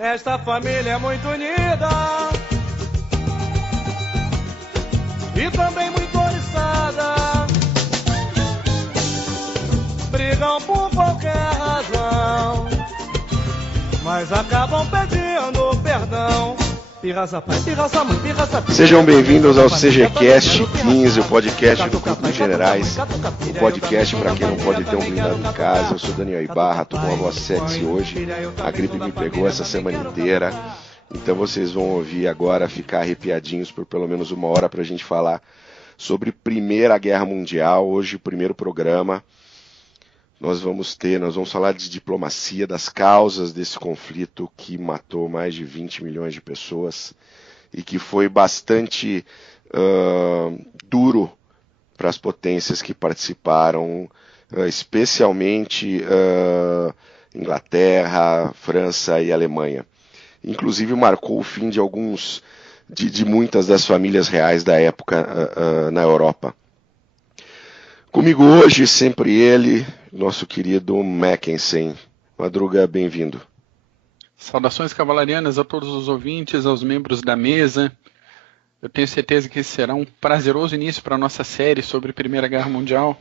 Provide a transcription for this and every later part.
Esta família é muito unida e também muito oriçada. Brigam por qualquer razão, mas acabam pedindo perdão. Pirraça pai, pirraça mãe, pirraça filha. Sejam bem-vindos ao CGCast 15, o podcast do Clube dos Generais, o podcast para quem não pode ter um blindado em casa. Eu sou Daniel Ibarra, tô com uma voz sexy hoje, a gripe me pegou essa semana inteira, então vocês vão ouvir agora ficar arrepiadinhos por pelo menos uma hora para a gente falar sobre Primeira Guerra Mundial. Hoje o primeiro programa. Nós vamos falar de diplomacia, das causas desse conflito que matou mais de 20 milhões de pessoas e que foi bastante duro para as potências que participaram, especialmente Inglaterra, França e Alemanha. Inclusive marcou o fim de muitas das famílias reais da época na Europa. Comigo hoje, sempre ele, nosso querido Mackensen. Madruga, bem-vindo. Saudações cavalarianas a todos os ouvintes, aos membros da mesa. Eu tenho certeza que esse será um prazeroso início para a nossa série sobre Primeira Guerra Mundial.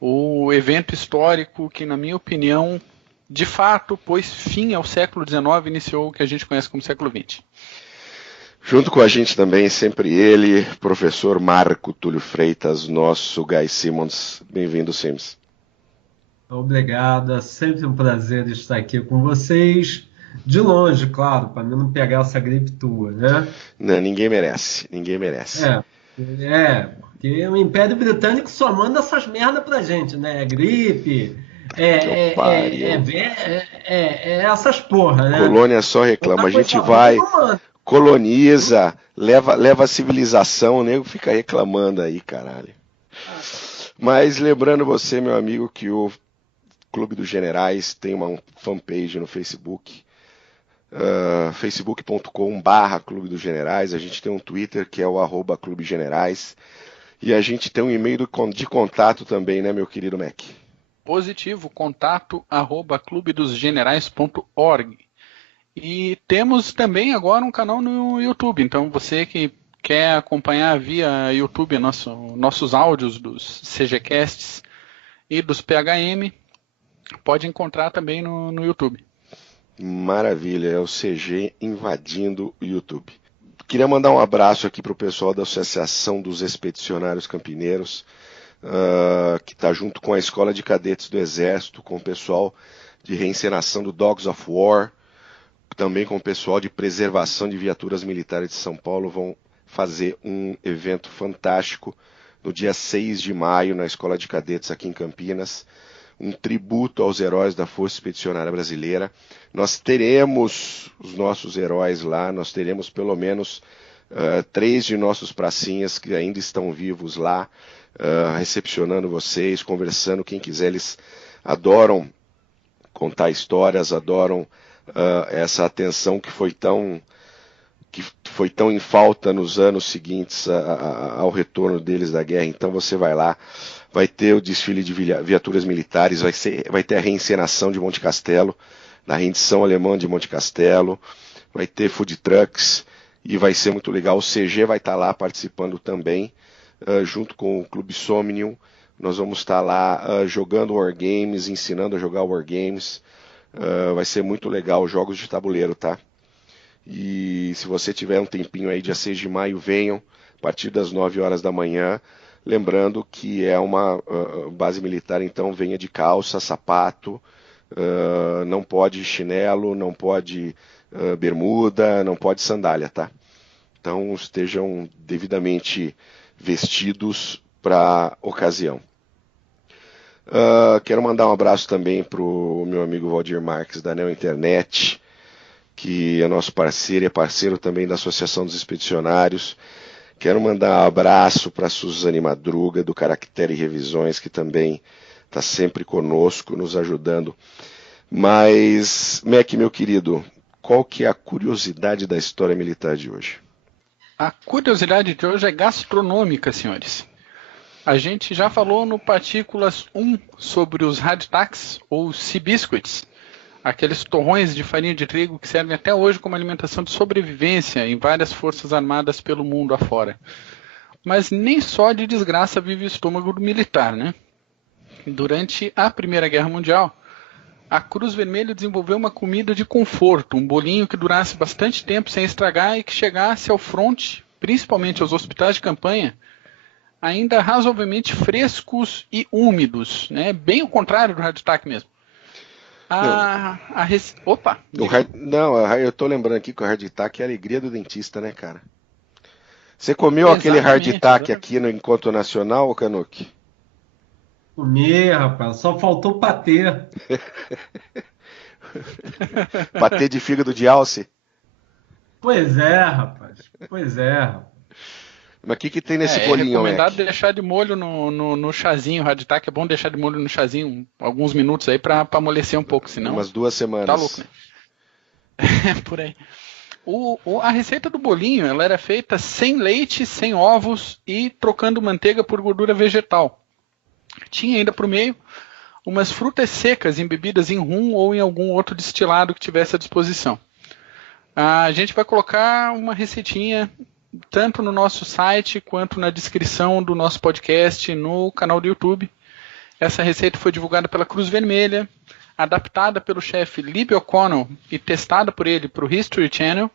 O evento histórico que, na minha opinião, de fato, pôs fim ao século XIX e iniciou o que a gente conhece como século XX. Junto com a gente também, sempre ele, professor Marco Túlio Freitas, nosso Guy Simmons. Bem-vindo, Sims. Obrigado, é sempre um prazer estar aqui com vocês. De longe, claro, para mim não pegar essa gripe tua, né? Não, ninguém merece. Porque o Império Britânico só manda essas merda pra gente, né? Gripe, essas porra, né? Colônia só reclama, a gente vai... coloniza, leva a civilização, o nego fica reclamando aí, caralho. Mas lembrando você, meu amigo, que o Clube dos Generais tem uma fanpage no Facebook, facebook.com/Clube dos Generais. A gente tem um Twitter que é o @ClubeGenerais. E a gente tem um e-mail de contato também, né, meu querido Mac? Positivo, contato @clubedosgenerais.org. E temos também agora um canal no YouTube, então você que quer acompanhar via YouTube nossos áudios dos CGCasts e dos PHM, pode encontrar também no YouTube. Maravilha, é o CG invadindo o YouTube. Queria mandar um abraço aqui para o pessoal da Associação dos Expedicionários Campineiros, que está junto com a Escola de Cadetes do Exército, com o pessoal de reencenação do Dogs of War, também com o pessoal de preservação de viaturas militares de São Paulo, vão fazer um evento fantástico no dia 6 de maio na Escola de Cadetes aqui em Campinas, um tributo aos heróis da Força Expedicionária Brasileira. Nós teremos os nossos heróis lá, nós teremos pelo menos 3 de nossos pracinhas que ainda estão vivos lá, recepcionando vocês, conversando, quem quiser. Eles adoram contar histórias, adoram essa atenção que foi tão em falta nos anos seguintes ao retorno deles da guerra. Então você vai lá, vai ter o desfile de viaturas militares, vai ter a reencenação de Monte Castelo, da rendição alemã de Monte Castelo, vai ter food trucks e vai ser muito legal. O CG vai estar lá participando também, junto com o Clube Somnium. Nós vamos estar lá jogando Wargames, ensinando a jogar Wargames. Vai ser muito legal, jogos de tabuleiro, tá? E se você tiver um tempinho aí, dia 6 de maio, venham, a partir das 9 horas da manhã. Lembrando que é uma base militar, então venha de calça, sapato, não pode chinelo, não pode bermuda, não pode sandália, tá? Então estejam devidamente vestidos para a ocasião. Quero mandar um abraço também para o meu amigo Valdir Marques, da Neo Internet, que é nosso parceiro e é parceiro também da Associação dos Expedicionários. Quero mandar um abraço para a Suzane Madruga, do Caractere Revisões, que também está sempre conosco, nos ajudando. Mas, Mac, meu querido, qual que é a curiosidade da história militar de hoje? A curiosidade de hoje é gastronômica, senhores. A gente já falou no Partículas 1 sobre os Radtax, ou Sea Biscuits, aqueles torrões de farinha de trigo que servem até hoje como alimentação de sobrevivência em várias forças armadas pelo mundo afora. Mas nem só de desgraça vive o estômago do militar, né? Durante a Primeira Guerra Mundial, a Cruz Vermelha desenvolveu uma comida de conforto, um bolinho que durasse bastante tempo sem estragar e que chegasse ao fronte, principalmente aos hospitais de campanha, ainda razoavelmente frescos e úmidos, né? Bem o contrário do hardtack mesmo. Opa! Eu tô lembrando aqui que o hardtack é a alegria do dentista, né, cara? Você comeu aquele hardtack aqui no Encontro Nacional, Canuck? Comi, rapaz, só faltou patê. Patê de fígado de alce? Pois é, rapaz. Pois é. Mas o que tem nesse bolinho, é recomendado deixar de molho no chazinho. O hardtack é bom deixar de molho no chazinho alguns minutos aí pra amolecer um pouco, senão... Umas 2 semanas. Tá louco, né? Por aí. A receita do bolinho, ela era feita sem leite, sem ovos e trocando manteiga por gordura vegetal. Tinha ainda por meio umas frutas secas embebidas em rum ou em algum outro destilado que tivesse à disposição. A gente vai colocar uma receitinha tanto no nosso site quanto na descrição do nosso podcast no canal do YouTube. Essa receita foi divulgada pela Cruz Vermelha, adaptada pelo chefe Libby O'Connell e testada por ele para o History Channel.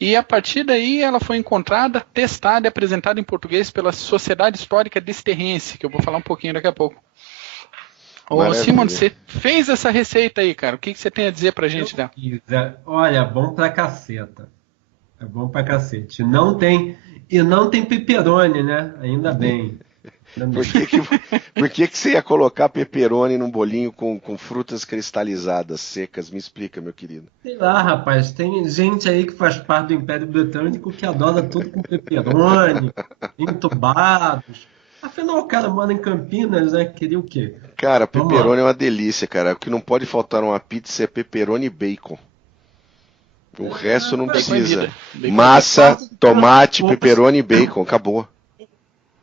E a partir daí ela foi encontrada, testada e apresentada em português pela Sociedade Histórica Desterrense, que eu vou falar um pouquinho daqui a pouco. Ô, Simon, você fez essa receita aí, cara. O que você tem a dizer pra gente dela? Olha, bom pra caceta. É bom pra cacete. Não tem pepperoni, né? Ainda bem. Por que você ia colocar pepperoni num bolinho com frutas cristalizadas secas? Me explica, meu querido. Sei lá, rapaz. Tem gente aí que faz parte do Império Britânico que adora tudo com pepperoni, entubados. Afinal, o cara mora em Campinas, né? Queria o quê? Cara, pepperoni é uma delícia, cara. O que não pode faltar numa pizza é pepperoni e bacon. O resto não precisa. Massa, tomate, pepperoni e bacon. Acabou.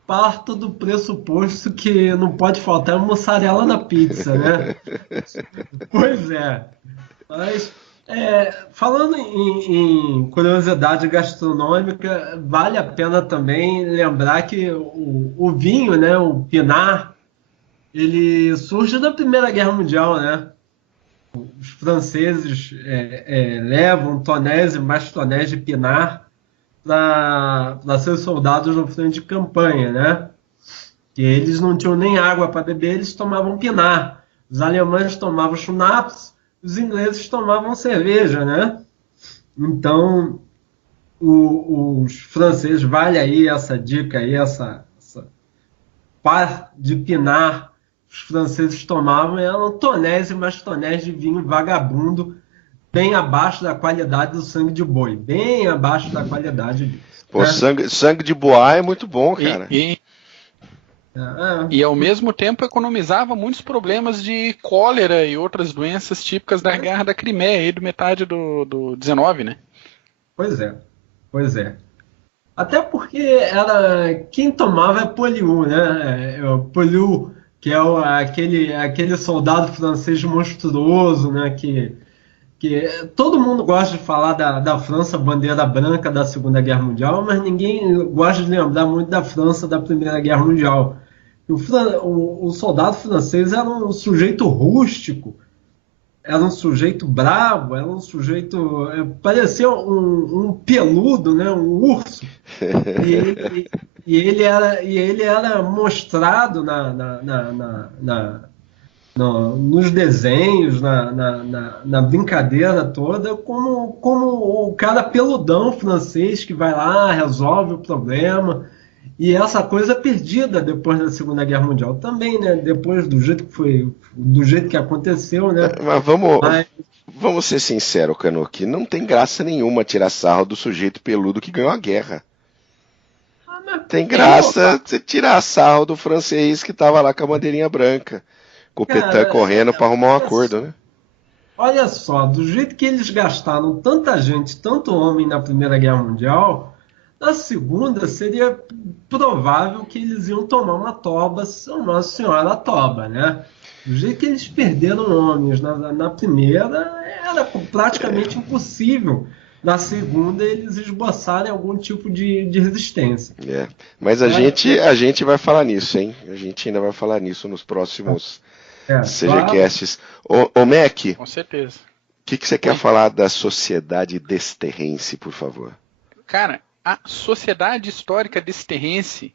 Parto do pressuposto que não pode faltar mussarela na pizza, né? Pois é. Mas, falando em curiosidade gastronômica, vale a pena também lembrar que o vinho, né, o Pinard, ele surge da Primeira Guerra Mundial, né? Os franceses levam tonéis e mais tonéis de Pinard para seus soldados no frente de campanha, né? Que eles não tinham nem água para beber, eles tomavam Pinard. Os alemães tomavam Schnapps, os ingleses tomavam cerveja, né? Então, os franceses, vale aí essa dica aí, essa par de Pinard, os franceses tomavam, eram tonéis e mais tonéis de vinho vagabundo, bem abaixo da qualidade do sangue de boi, bem abaixo da qualidade disso. Pô, né? sangue de boa é muito bom, cara. E ao mesmo tempo economizava muitos problemas de cólera e outras doenças típicas da Guerra da Crimeia, aí do metade do 19, né? Pois é. Até porque quem tomava é Poliu, né? Poliu, que é aquele soldado francês monstruoso, né? Que todo mundo gosta de falar da França bandeira branca da Segunda Guerra Mundial, mas ninguém gosta de lembrar muito da França da Primeira Guerra Mundial. O soldado francês era um sujeito rústico, era um sujeito bravo, era um sujeito... parecia um peludo, né? Um urso. E ele era mostrado nos desenhos, na brincadeira toda, como o cara peludão francês que vai lá, resolve o problema. E essa coisa perdida depois da Segunda Guerra Mundial também, né? Depois do jeito que aconteceu, né? Mas vamos ser sinceros, Canuck, não tem graça nenhuma tirar sarro do sujeito peludo que ganhou a guerra. Tem graça você tirar sarro do francês que estava lá com a bandeirinha branca, com o Petain correndo para arrumar um acordo, né? Olha só, do jeito que eles gastaram tanta gente, tanto homem na Primeira Guerra Mundial, na Segunda seria provável que eles iam tomar uma toba, Nossa Senhora toba, né? Do jeito que eles perderam homens na primeira, era praticamente impossível na segunda eles esboçarem algum tipo de resistência. Mas a gente vai falar nisso, hein? A gente ainda vai falar nisso nos próximos CGCasts. Ô Mac, com certeza. O que você quer falar da Sociedade Desterrense, por favor? Cara, a Sociedade Histórica Desterrense,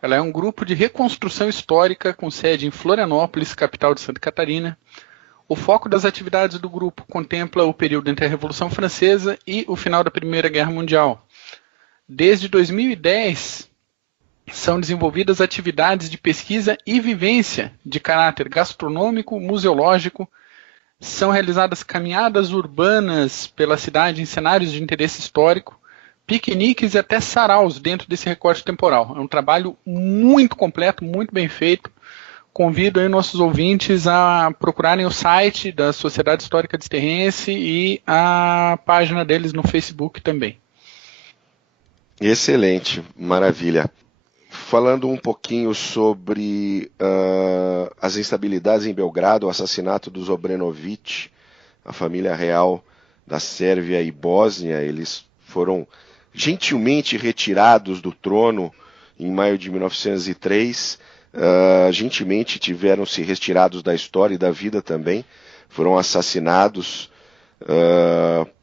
ela é um grupo de reconstrução histórica com sede em Florianópolis, capital de Santa Catarina. O foco das atividades do grupo contempla o período entre a Revolução Francesa e o final da Primeira Guerra Mundial. Desde 2010, são desenvolvidas atividades de pesquisa e vivência de caráter gastronômico, museológico. São realizadas caminhadas urbanas pela cidade em cenários de interesse histórico, piqueniques e até saraus dentro desse recorte temporal. É um trabalho muito completo, muito bem feito. Convido aí nossos ouvintes a procurarem o site da Sociedade Histórica Desterrense e a página deles no Facebook também. Excelente, maravilha. Falando um pouquinho sobre as instabilidades em Belgrado, o assassinato dos Obrenović, a família real da Sérvia e Bósnia, eles foram gentilmente retirados do trono em maio de 1903, gentilmente tiveram-se retirados da história e da vida também, foram assassinados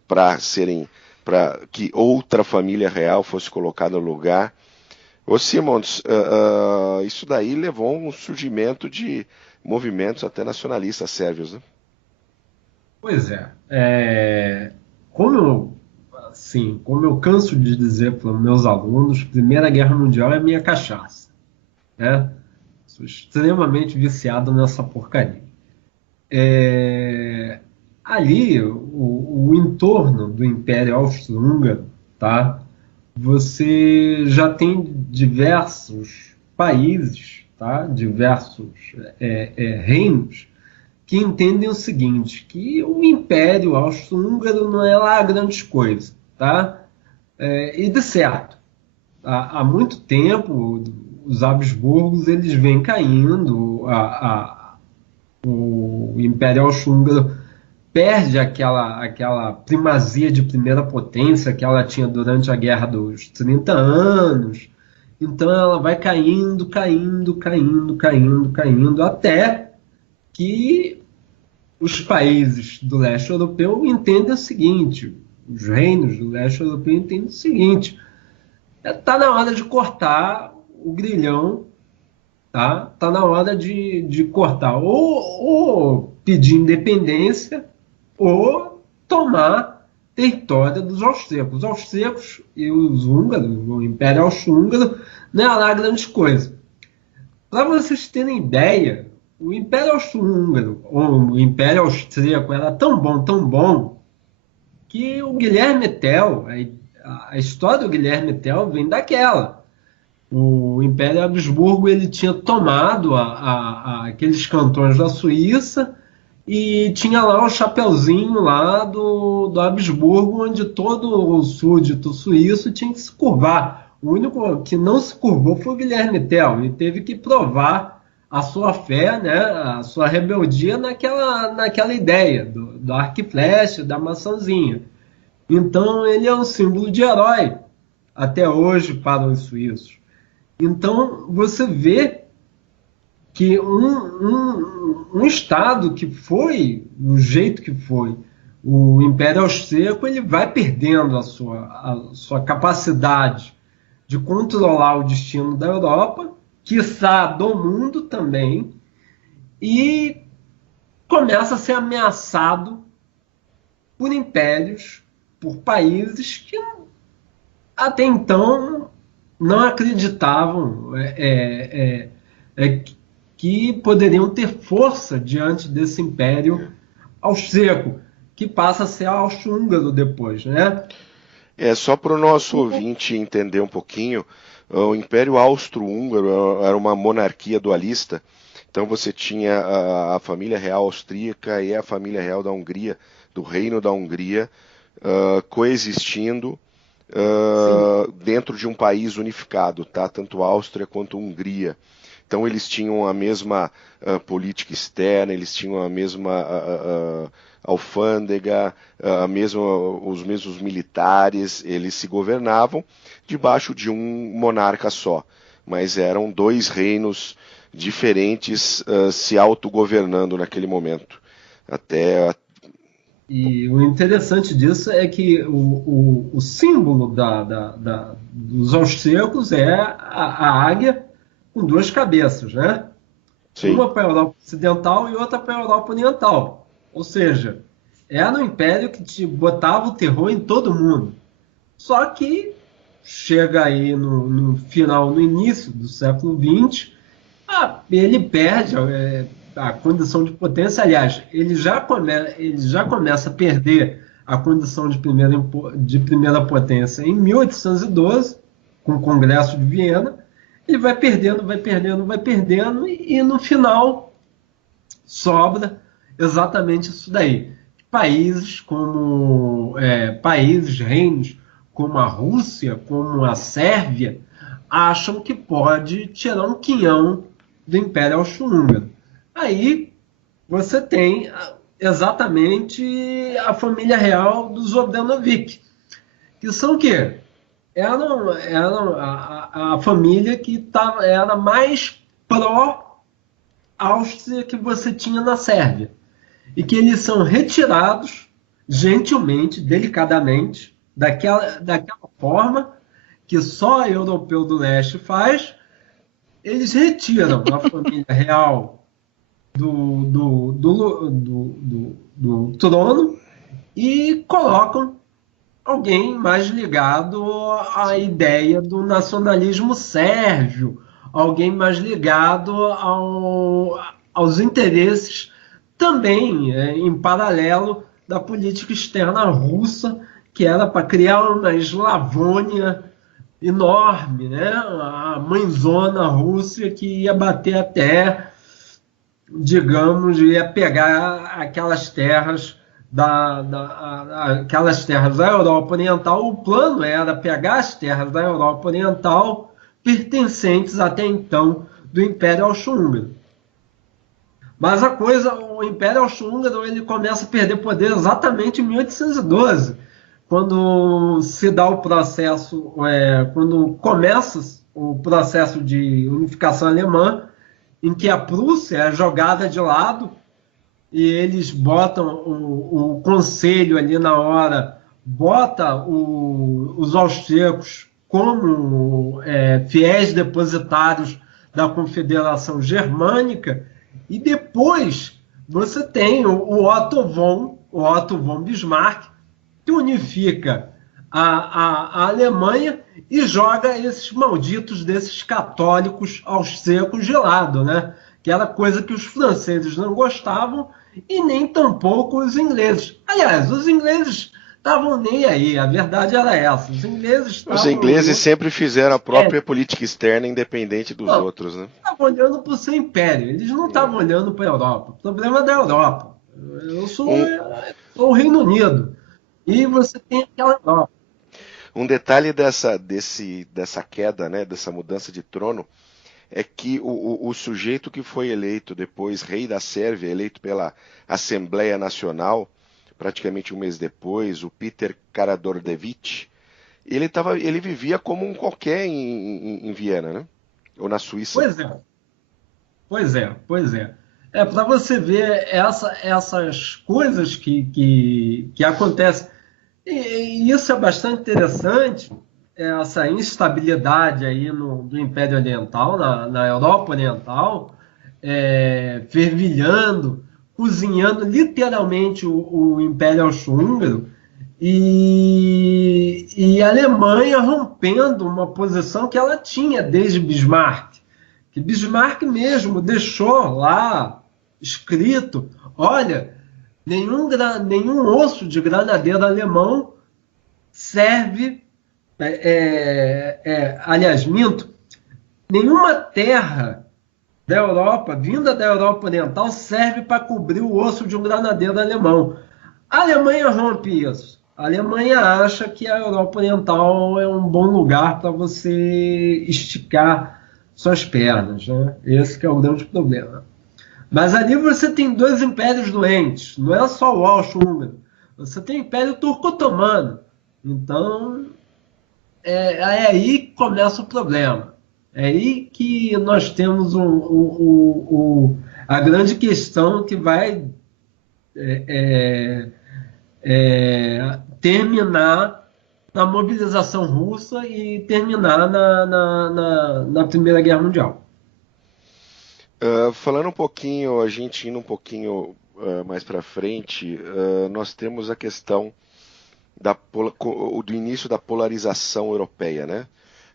para que outra família real fosse colocada no lugar. Ô Simons, isso daí levou a um surgimento de movimentos até nacionalistas sérvios, né? Pois como eu canso de dizer para os meus alunos, Primeira Guerra Mundial é minha cachaça, né? Sou extremamente viciado nessa porcaria. Ali, o entorno do Império Austro-Húngaro, tá? Você já tem diversos países, tá? Diversos reinos que entendem o seguinte, que o Império Austro-Húngaro não é lá grandes coisas, tá? E de certo, há muito tempo os Habsburgos eles vêm caindo, o Império Austro-Húngaro perde aquela primazia de primeira potência que ela tinha durante a Guerra dos 30 anos. Então ela vai caindo, até que os países do leste europeu entendem o seguinte, os reinos do leste europeu entendem o seguinte, está na hora de cortar o grilhão, tá? Está na hora de cortar ou pedir independência ou tomar território dos austríacos. Os austríacos e os húngaros, o Império Austro-Húngaro, não é lá grande coisa. Para vocês terem ideia, o Império Austro-Húngaro, ou o Império Austríaco, era tão bom, que o Guilherme Tell, a história do Guilherme Tell vem daquela. O Império Habsburgo ele tinha tomado aqueles cantões da Suíça e tinha lá o chapeuzinho lá do Habsburgo, onde todo o súdito suíço tinha que se curvar. O único que não se curvou foi o Guilherme Tell e teve que provar a sua fé, né, a sua rebeldia naquela ideia do arco e flecha, da maçãzinha. Então ele é um símbolo de herói até hoje para os suíços. Então você vê que um Estado que foi do jeito que foi, o Império Austríaco, ele vai perdendo a sua capacidade de controlar o destino da Europa, quiçá do mundo também, e começa a ser ameaçado por impérios, por países que até então não acreditavam que poderiam ter força diante desse império austríaco, que passa a ser austro-húngaro depois, né? Só para o nosso ouvinte entender um pouquinho, o Império Austro-Húngaro era uma monarquia dualista, então você tinha a família real austríaca e a família real da Hungria, do Reino da Hungria, coexistindo dentro de um país unificado, tá? Tanto Áustria quanto Hungria. Então eles tinham a mesma política externa, eles tinham a mesma alfândega, os mesmos militares, eles se governavam debaixo de um monarca só, mas eram dois reinos diferentes se autogovernando naquele momento. E o interessante disso é que o símbolo dos austríacos é a águia com duas cabeças, né? Sim. Uma para a Europa Ocidental e outra para a Europa Oriental. Ou seja, era um império que te botava o terror em todo mundo. Só que chega aí no início do século XX, ele perde a condição de potência. Aliás, ele já começa a perder a condição de primeira potência em 1812, com o Congresso de Viena. Ele vai perdendo, e no final sobra exatamente isso daí. Países, reinos como a Rússia, como a Sérvia, acham que pode tirar um quinhão do Império Austro-Húngaro. Aí você tem exatamente a família real dos Obrenović, que são o quê? Eram a família que era mais pró-Áustria que você tinha na Sérvia. E que eles são retirados gentilmente, delicadamente, daquela forma que só europeu do leste faz. Eles retiram a família real do trono e colocam alguém mais ligado à ideia do nacionalismo sérvio, alguém mais ligado aos interesses também em paralelo da política externa russa, que era para criar uma Eslavônia enorme, né? A mãezona Rússia que ia bater até, digamos, ia pegar aquelas terras aquelas terras da Europa Oriental. O plano era pegar as terras da Europa Oriental pertencentes até então do Império Austro-Húngaro. Mas o Império Austro-Húngaro ele começa a perder poder exatamente em 1812, quando se dá o processo, quando começa o processo de unificação alemã, em que a Prússia é jogada de lado e eles botam o conselho ali na hora, bota os austríacos como fiéis depositários da Confederação Germânica. E depois você tem o Otto von Bismarck, que unifica a Alemanha e joga esses malditos desses católicos austríacos de lado, né? Que era coisa que os franceses não gostavam e nem tampouco os ingleses. Aliás, os ingleses estavam nem aí, a verdade era essa. Os ingleses sempre fizeram a própria política externa independente dos outros, né? Estavam olhando para o seu império, eles não estavam olhando para a Europa. O problema é da Europa. Eu sou o Reino Unido e você tem aquela Europa. Um detalhe dessa queda, né, dessa mudança de trono, é que o sujeito que foi eleito depois rei da Sérvia, eleito pela Assembleia Nacional, praticamente um mês depois, o Peter Karađorđević, ele vivia como um qualquer em Viena, né? Ou na Suíça. Pois é. Para você ver essas coisas que acontecem. E isso é bastante interessante, essa instabilidade aí do Império Oriental, na Europa Oriental, fervilhando, cozinhando literalmente o Império Austro-Húngaro, e a Alemanha rompendo uma posição que ela tinha desde Bismarck. Que Bismarck mesmo deixou lá escrito, olha, nenhum osso de granadeiro alemão serve, aliás, minto, nenhuma terra da Europa, vinda da Europa Oriental, serve para cobrir o osso de um granadeiro alemão. A Alemanha rompe isso. A Alemanha acha que a Europa Oriental é um bom lugar para você esticar suas pernas, né? Esse que é o grande problema. Mas ali você tem dois impérios doentes, não é só o Austro-Húngaro, você tem o Império Turco-Otomano. Então, é aí que começa o problema. É aí que nós temos a grande questão que vai terminar na mobilização russa e terminar na Primeira Guerra Mundial. Falando um pouquinho, a gente indo um pouquinho mais para frente, nós temos a questão do início da polarização europeia, né?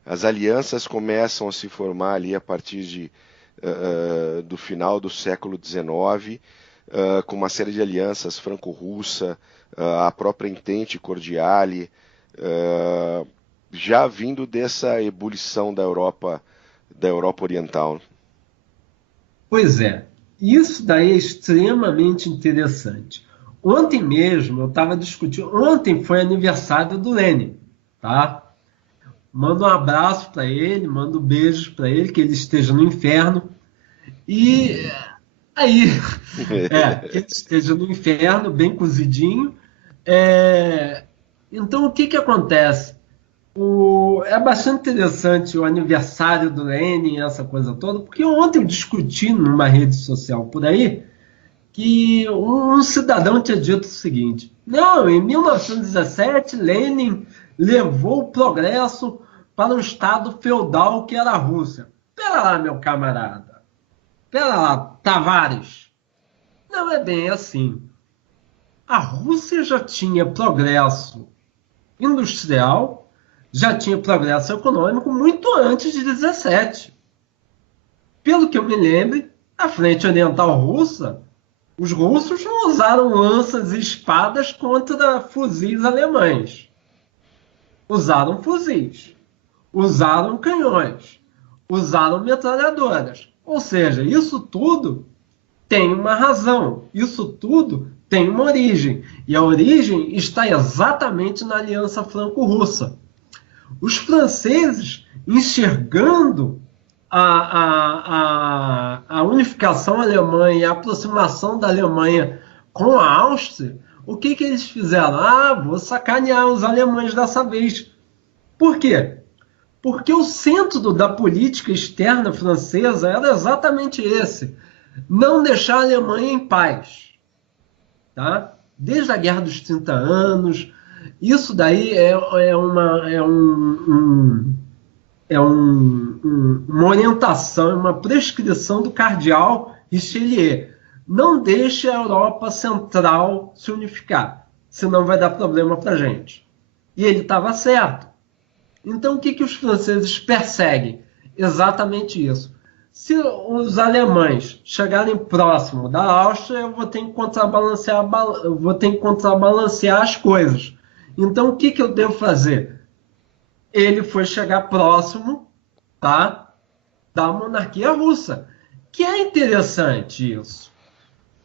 As alianças começam a se formar ali a partir do final do século XIX, com uma série de alianças franco-russa, a própria Entente Cordiale, já vindo dessa ebulição da Europa Oriental. Pois é, isso daí é extremamente interessante. Ontem mesmo eu estava discutindo, ontem foi aniversário do Lenin, tá? Mando um abraço para ele, mando beijos para ele, que ele esteja no inferno. E aí, que ele esteja no inferno, bem cozidinho. Então, o que acontece? É bastante interessante o aniversário do Lenin, essa coisa toda, porque ontem eu discuti numa rede social por aí que um cidadão tinha dito o seguinte: não, em 1917 Lenin levou o progresso para um estado feudal que era a Rússia. Pera lá, meu camarada. Pera lá, Tavares. Não é bem assim. A Rússia já tinha progresso industrial, já tinha progresso econômico muito antes de 17. Pelo que eu me lembro, a frente oriental russa, os russos não usaram lanças e espadas contra fuzis alemães. Usaram fuzis, usaram canhões, usaram metralhadoras. Ou seja, isso tudo tem uma razão, isso tudo tem uma origem. E a origem está exatamente na Aliança Franco-Russa. Os franceses, enxergando a unificação alemã e a aproximação da Alemanha com a Áustria, o que eles fizeram? Vou sacanear os alemães dessa vez. Por quê? Porque o centro da política externa francesa era exatamente esse: não deixar a Alemanha em paz. Tá? Desde a Guerra dos 30 Anos, isso daí uma orientação, uma prescrição do cardeal Richelieu. Não deixe a Europa Central se unificar, senão vai dar problema para a gente. E ele estava certo. Então, o que os franceses perseguem? Exatamente isso. Se os alemães chegarem próximo da Áustria, eu vou ter que contrabalancear as coisas. Então, o que eu devo fazer? Ele foi chegar próximo, tá, da monarquia russa. Que é interessante isso.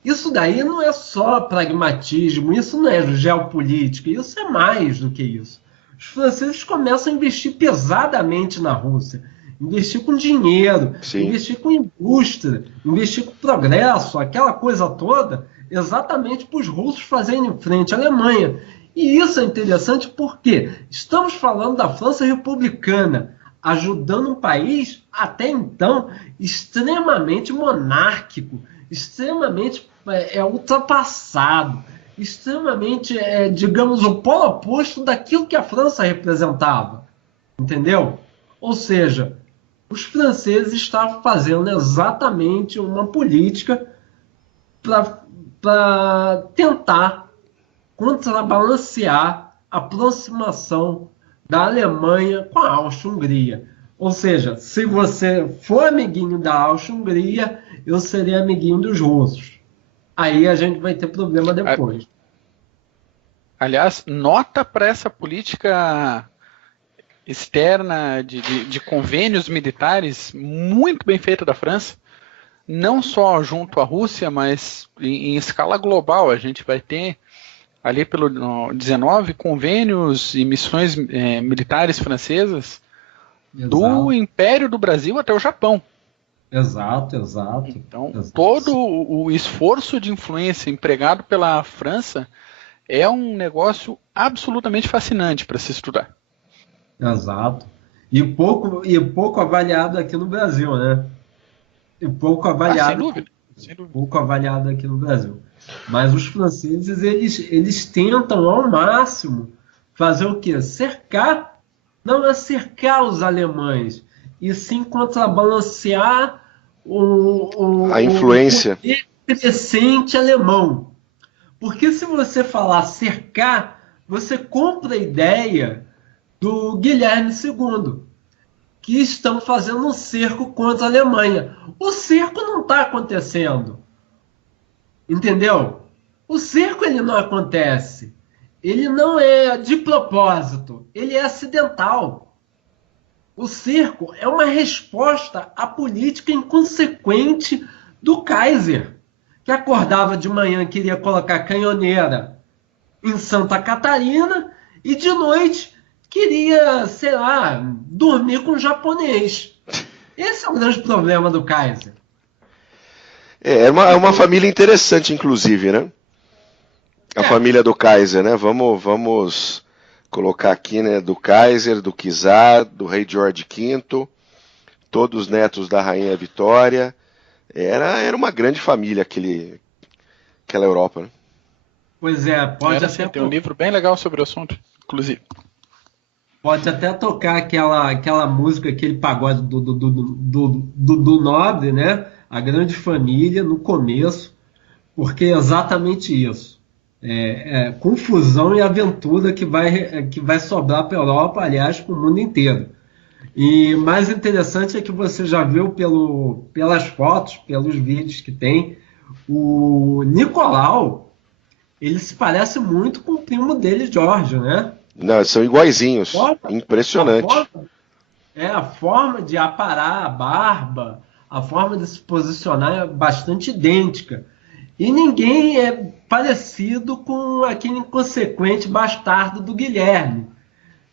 Isso daí não é só pragmatismo, isso não é geopolítica, isso é mais do que isso. Os franceses começam a investir pesadamente na Rússia. Investir com dinheiro, sim, investir com indústria, investir com progresso, aquela coisa toda, exatamente para os russos fazerem frente à Alemanha. E isso é interessante porque estamos falando da França republicana, ajudando um país, até então, extremamente monárquico, extremamente ultrapassado, extremamente, digamos, o polo oposto daquilo que a França representava. Entendeu? Ou seja, os franceses estavam fazendo exatamente uma política para tentar contrabalancear a aproximação da Alemanha com a Áustria-Hungria. Ou seja, se você for amiguinho da Áustria-Hungria, eu serei amiguinho dos russos. Aí a gente vai ter problema depois. Aliás, nota para essa política externa de convênios militares muito bem feita da França, não só junto à Rússia, mas em escala global. A gente vai ter ali pelo 19 convênios e missões militares francesas do Império do Brasil até o Japão. Exato. Então, todo o esforço de influência empregado pela França é um negócio absolutamente fascinante para se estudar. Exato. E pouco avaliado aqui no Brasil, né? E pouco avaliado. Sem dúvida. Pouco avaliado aqui no Brasil. Mas os franceses, eles tentam ao máximo fazer o quê? Cercar, não é cercar os alemães, e sim contrabalancear a influência o poder crescente alemão. Porque se você falar cercar, você compra a ideia do Guilherme II, que estão fazendo um cerco contra a Alemanha. O cerco não está acontecendo. Entendeu? O cerco ele não acontece. Ele não é de propósito. Ele é acidental. O cerco é uma resposta à política inconsequente do Kaiser, que acordava de manhã e queria colocar canhoneira em Santa Catarina e de noite queria, sei lá, dormir com um japonês. Esse é o grande problema do Kaiser. É uma família interessante, inclusive, né? A família do Kaiser, né? Vamos colocar aqui, né? Do Kaiser, do Czar, do rei George V, todos netos da rainha Vitória. Era uma grande família aquela Europa, né? Pois é, pode até ter um livro bem legal sobre o assunto, inclusive. Pode até tocar aquela música, aquele pagode do Nobre, né? A Grande Família, no começo, porque é exatamente isso. Confusão e aventura que vai sobrar para a Europa, aliás, para o mundo inteiro. E mais interessante é que você já viu pelas fotos, pelos vídeos que tem, o Nicolau, ele se parece muito com o primo dele, George, né? Não, são iguaizinhos. Impressionante. A forma de aparar a barba, a forma de se posicionar é bastante idêntica. E ninguém é parecido com aquele inconsequente bastardo do Guilherme.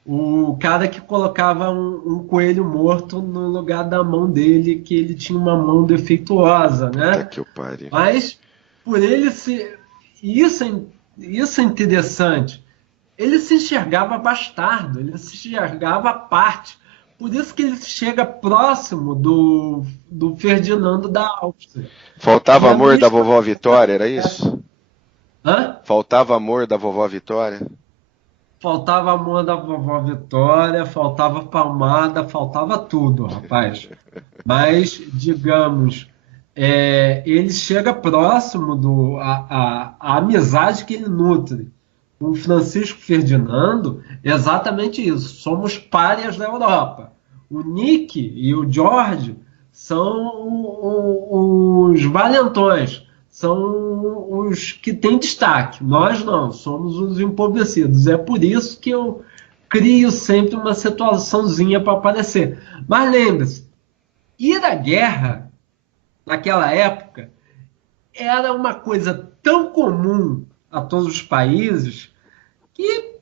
O cara que colocava um coelho morto no lugar da mão dele, que ele tinha uma mão defeituosa, né? Que eu pare. Mas, por ele se... Isso é interessante. Ele se enxergava bastardo, ele se enxergava à parte. Por isso que ele chega próximo do Ferdinando da Áustria. Faltava amor da vovó Vitória, era isso? Hã? Faltava amor da vovó Vitória? Faltava amor da vovó Vitória, faltava palmada, faltava tudo, rapaz. Mas, digamos, ele chega próximo a amizade que ele nutre. O Francisco Ferdinando é exatamente isso. Somos párias da Europa. O Nick e o George são os valentões, são os que têm destaque. Nós não, somos os empobrecidos. É por isso que eu crio sempre uma situaçãozinha para aparecer. Mas lembre-se, ir à guerra, naquela época, era uma coisa tão comum a todos os países que,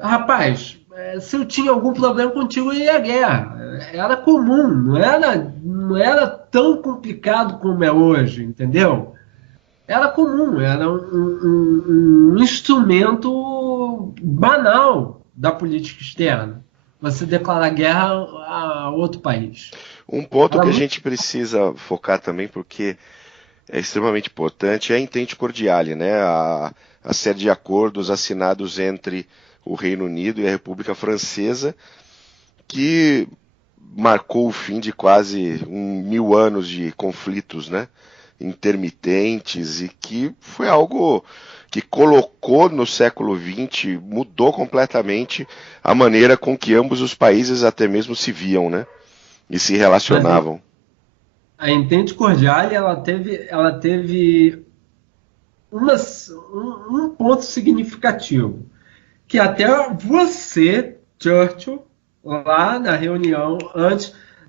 rapaz, se eu tinha algum problema contigo, eu ia à guerra. Era comum, não era tão complicado como é hoje, entendeu? Era comum, era um instrumento banal da política externa. Você declarar guerra a outro país. Um ponto que a gente precisa focar também, porque é extremamente importante, é a Entente Cordiale, né? A série de acordos assinados entre o Reino Unido e a República Francesa, que marcou o fim de quase 1000 anos de conflitos, né? Intermitentes, e que foi algo que colocou no século XX, mudou completamente a maneira com que ambos os países até mesmo se viam, né? E se relacionavam. A Entente Cordiale, ela teve um ponto significativo, que até você, Churchill, lá na reunião,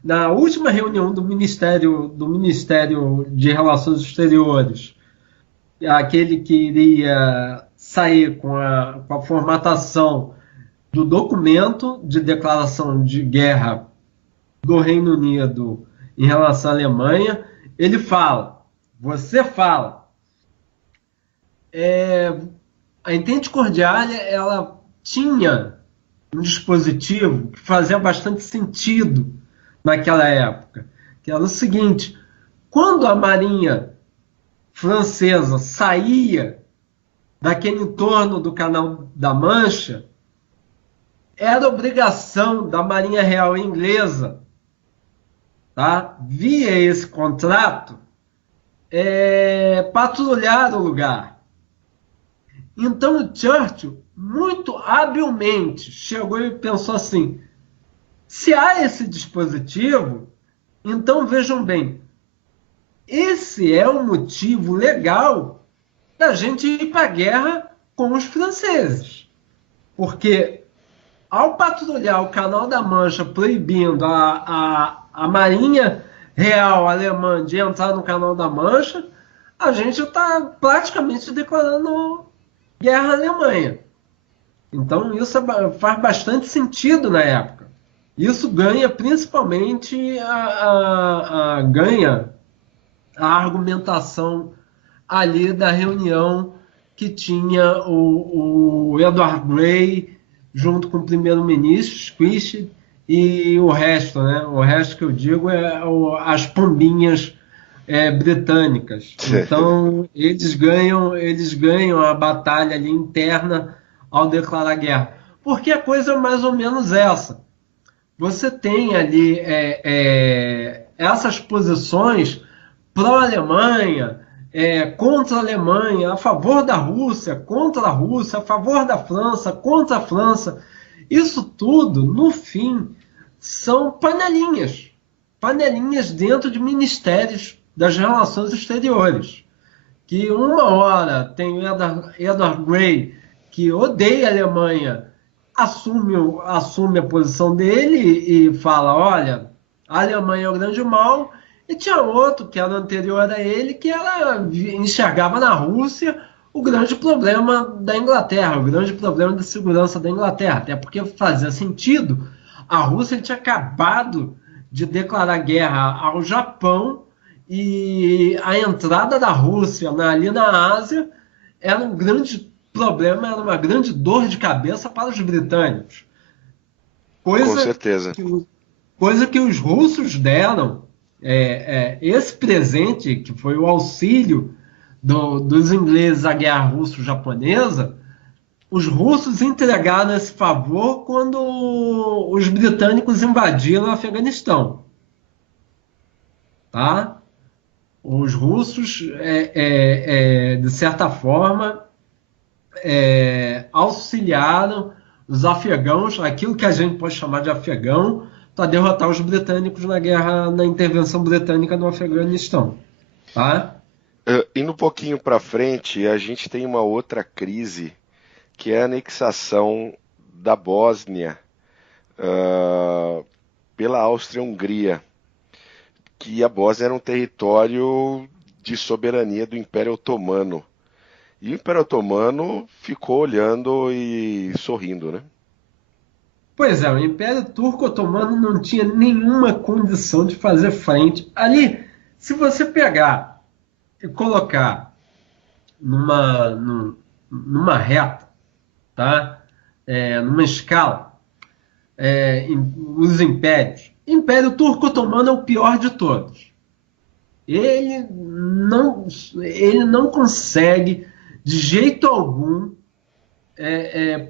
na última reunião do Ministério de Relações Exteriores, aquele que iria sair com a formatação do documento de declaração de guerra do Reino Unido em relação à Alemanha, ele fala, você fala, a Entente Cordiale, ela tinha um dispositivo que fazia bastante sentido naquela época, que era o seguinte: quando a Marinha francesa saía daquele entorno do Canal da Mancha, era obrigação da Marinha Real Inglesa, tá, via esse contrato, patrulhar o lugar. Então o Churchill, muito habilmente, chegou e pensou assim: se há esse dispositivo, então vejam bem, esse é um motivo legal da gente ir para a guerra com os franceses. Porque ao patrulhar o Canal da Mancha proibindo a Marinha Real Alemã de entrar no Canal da Mancha, a gente está praticamente declarando guerra à Alemanha. Então isso faz bastante sentido na época. Isso ganha principalmente ganha a argumentação ali da reunião que tinha o Edward Grey junto com o primeiro-ministro Squish e o resto, né? O resto que eu digo é as pombinhas britânicas. Então eles ganham a batalha ali interna ao declarar guerra. Porque a coisa é mais ou menos essa. Você tem ali essas posições pró-Alemanha, contra a Alemanha, a favor da Rússia, contra a Rússia, a favor da França, contra a França. Isso tudo, no fim, são panelinhas. Panelinhas dentro de ministérios das relações exteriores. Que uma hora tem o Edward Grey, que odeia a Alemanha, assume a posição dele e fala: olha, a Alemanha é o grande mal. E tinha outro, que era anterior a ele, que ela enxergava na Rússia o grande problema da Inglaterra, o grande problema da segurança da Inglaterra. Até porque fazia sentido. A Rússia tinha acabado de declarar guerra ao Japão e a entrada da Rússia ali na Ásia era um grande problema, era uma grande dor de cabeça para os britânicos. Com certeza. Coisa que os russos deram. Esse presente, que foi o auxílio dos ingleses à guerra russo-japonesa, os russos entregaram esse favor quando os britânicos invadiram o Afeganistão. Tá? Os russos, de certa forma, auxiliaram os afegãos, aquilo que a gente pode chamar de afegão, para derrotar os britânicos na intervenção britânica no Afeganistão. Tá? Indo um pouquinho para frente, a gente tem uma outra crise, que é a anexação da Bósnia pela Áustria-Hungria, que a Bósnia era um território de soberania do Império Otomano. E o Império Otomano ficou olhando e sorrindo, né? Pois é, o Império Turco-Otomano não tinha nenhuma condição de fazer frente. Ali, se você pegar e colocar numa reta, tá? Numa escala, os impérios, o Império Turco-Otomano é o pior de todos. Ele não consegue, de jeito algum,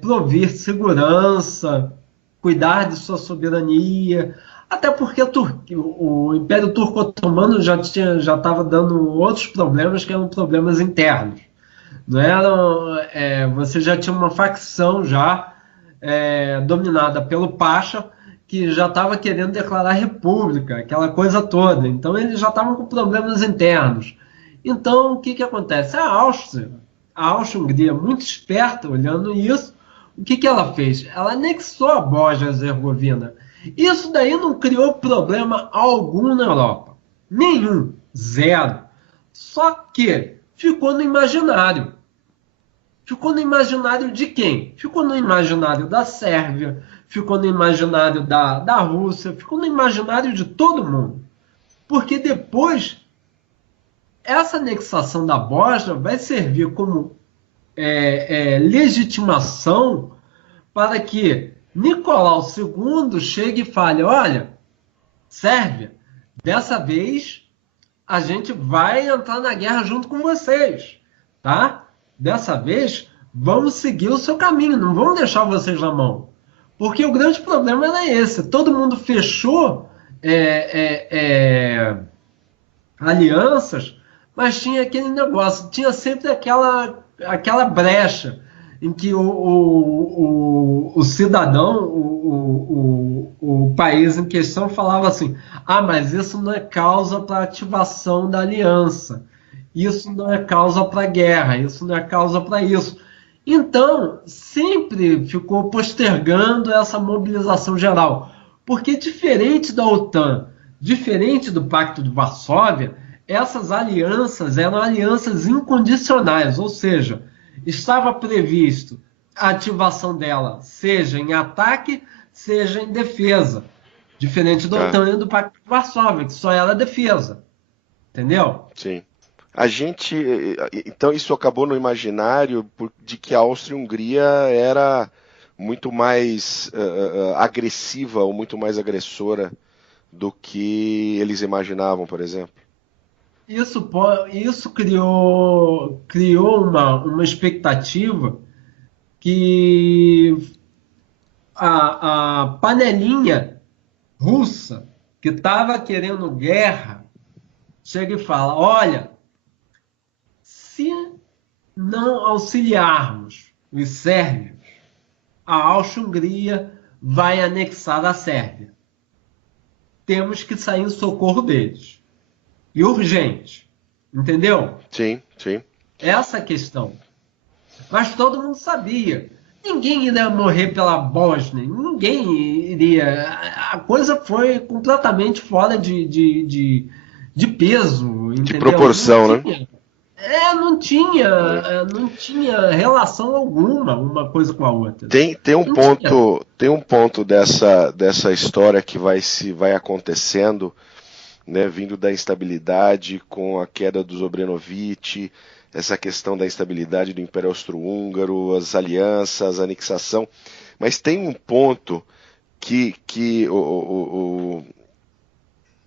prover segurança, cuidar de sua soberania, até porque o Império Turco-Otomano já estava dando outros problemas, que eram problemas internos. Não eram, você já tinha uma facção já dominada pelo Pacha, que já estava querendo declarar república, aquela coisa toda. Então eles já estavam com problemas internos. Então o que acontece? A Áustria-Hungria, muito esperta olhando isso, o que ela fez? Ela anexou a Bósnia-Herzegovina. Isso daí não criou problema algum na Europa. Nenhum. Zero. Só que ficou no imaginário. Ficou no imaginário de quem? Ficou no imaginário da Sérvia, ficou no imaginário da Rússia, ficou no imaginário de todo mundo. Porque depois, essa anexação da Bósnia vai servir como legitimação para que Nicolau II chegue e fale, olha, Sérvia, dessa vez a gente vai entrar na guerra junto com vocês, tá? Dessa vez vamos seguir o seu caminho, não vamos deixar vocês na mão. Porque o grande problema era esse, todo mundo fechou alianças, mas tinha aquele negócio, tinha sempre aquela brecha em que o cidadão, o país em questão falava assim, mas isso não é causa para ativação da aliança, isso não é causa para guerra, isso não é causa para isso. Então, sempre ficou postergando essa mobilização geral, porque diferente da OTAN, diferente do Pacto de Varsóvia, essas alianças eram alianças incondicionais, ou seja, estava previsto a ativação dela, seja em ataque, seja em defesa. Diferente do OTAN e do Pacto de Varsóvia, que só era defesa. Entendeu? Sim. Então isso acabou no imaginário de que a Áustria-Hungria era muito mais agressiva ou muito mais agressora do que eles imaginavam, por exemplo. Isso criou uma expectativa que a panelinha russa que estava querendo guerra chega e fala, olha, se não auxiliarmos os sérvios, a Áustria-Hungria vai anexar a Sérvia. Temos que sair em socorro deles. E urgente. Entendeu? Sim, sim. Essa é a questão. Mas todo mundo sabia. Ninguém iria morrer pela Bósnia. Ninguém iria... A coisa foi completamente fora de peso. Entendeu? De proporção, né? Não tinha relação alguma uma coisa com a outra. Tem um ponto dessa história que vai acontecendo, né, vindo da instabilidade com a queda dos Obrenović, essa questão da instabilidade do Império Austro-Húngaro, as alianças, a anexação. Mas tem um ponto que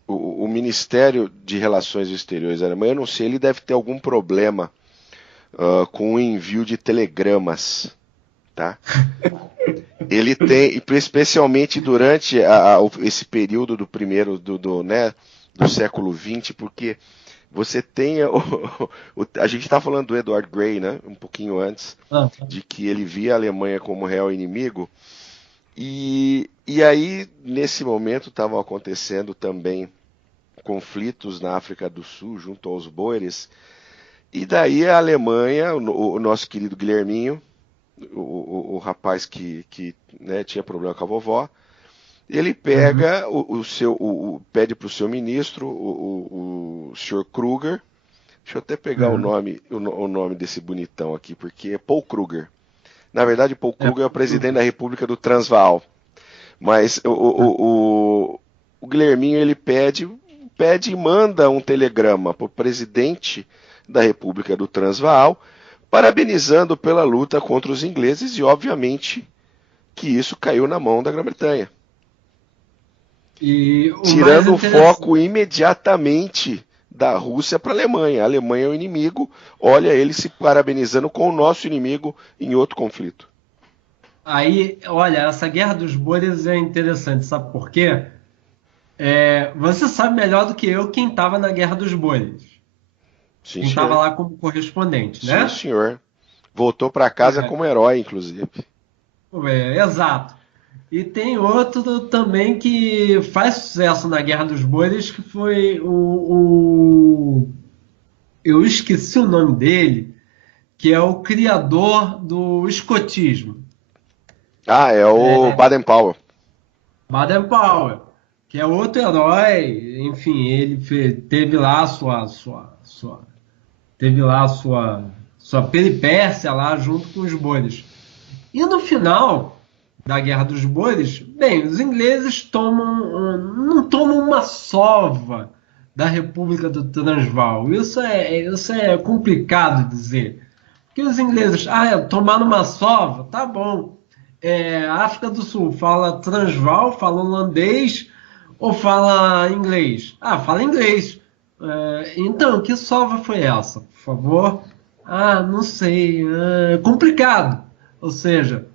o Ministério de Relações Exteriores alemão, eu não sei, ele deve ter algum problema com o envio de telegramas, tá? Ele tem, especialmente durante esse período do século XX, porque você tem a gente está falando do Edward Grey, né? Um pouquinho antes, de que ele via a Alemanha como real inimigo, e aí nesse momento estavam acontecendo também conflitos na África do Sul junto aos boeres, e daí a Alemanha, o nosso querido Guilherminho, o rapaz que né, tinha problema com a vovó, ele pega pede para o seu ministro, o Sr. Kruger, deixa eu até pegar o nome desse bonitão aqui, porque é Paul Kruger. Na verdade, Paul Kruger é o presidente da República do Transvaal. Mas o Guilherminho, ele pede e manda um telegrama para o presidente da República do Transvaal, parabenizando pela luta contra os ingleses, e obviamente que isso caiu na mão da Grã-Bretanha. Tirando o foco imediatamente da Rússia para a Alemanha. A Alemanha é o inimigo, olha ele se parabenizando com o nosso inimigo em outro conflito. Aí, olha, essa guerra dos boeres é interessante, sabe por quê? Você sabe melhor do que eu quem estava na guerra dos boeres. Sim, quem estava lá como correspondente, né? Sim, senhor. Voltou para casa como herói, inclusive. Exato. E tem outro também que faz sucesso na Guerra dos Boeres, que foi eu esqueci o nome dele, que é o criador do escotismo. É o Baden-Powell. Baden-Powell, que é outro herói, enfim, ele teve lá a sua sua peripécia lá junto com os boeres. E no final da Guerra dos Boeres, bem, os ingleses não tomam uma sova da República do Transvaal. Isso é complicado dizer. Porque os ingleses, tomaram uma sova, tá bom. A África do Sul fala Transvaal, fala holandês ou fala inglês? Fala inglês. Então, que sova foi essa, por favor? Não sei. Complicado. Ou seja,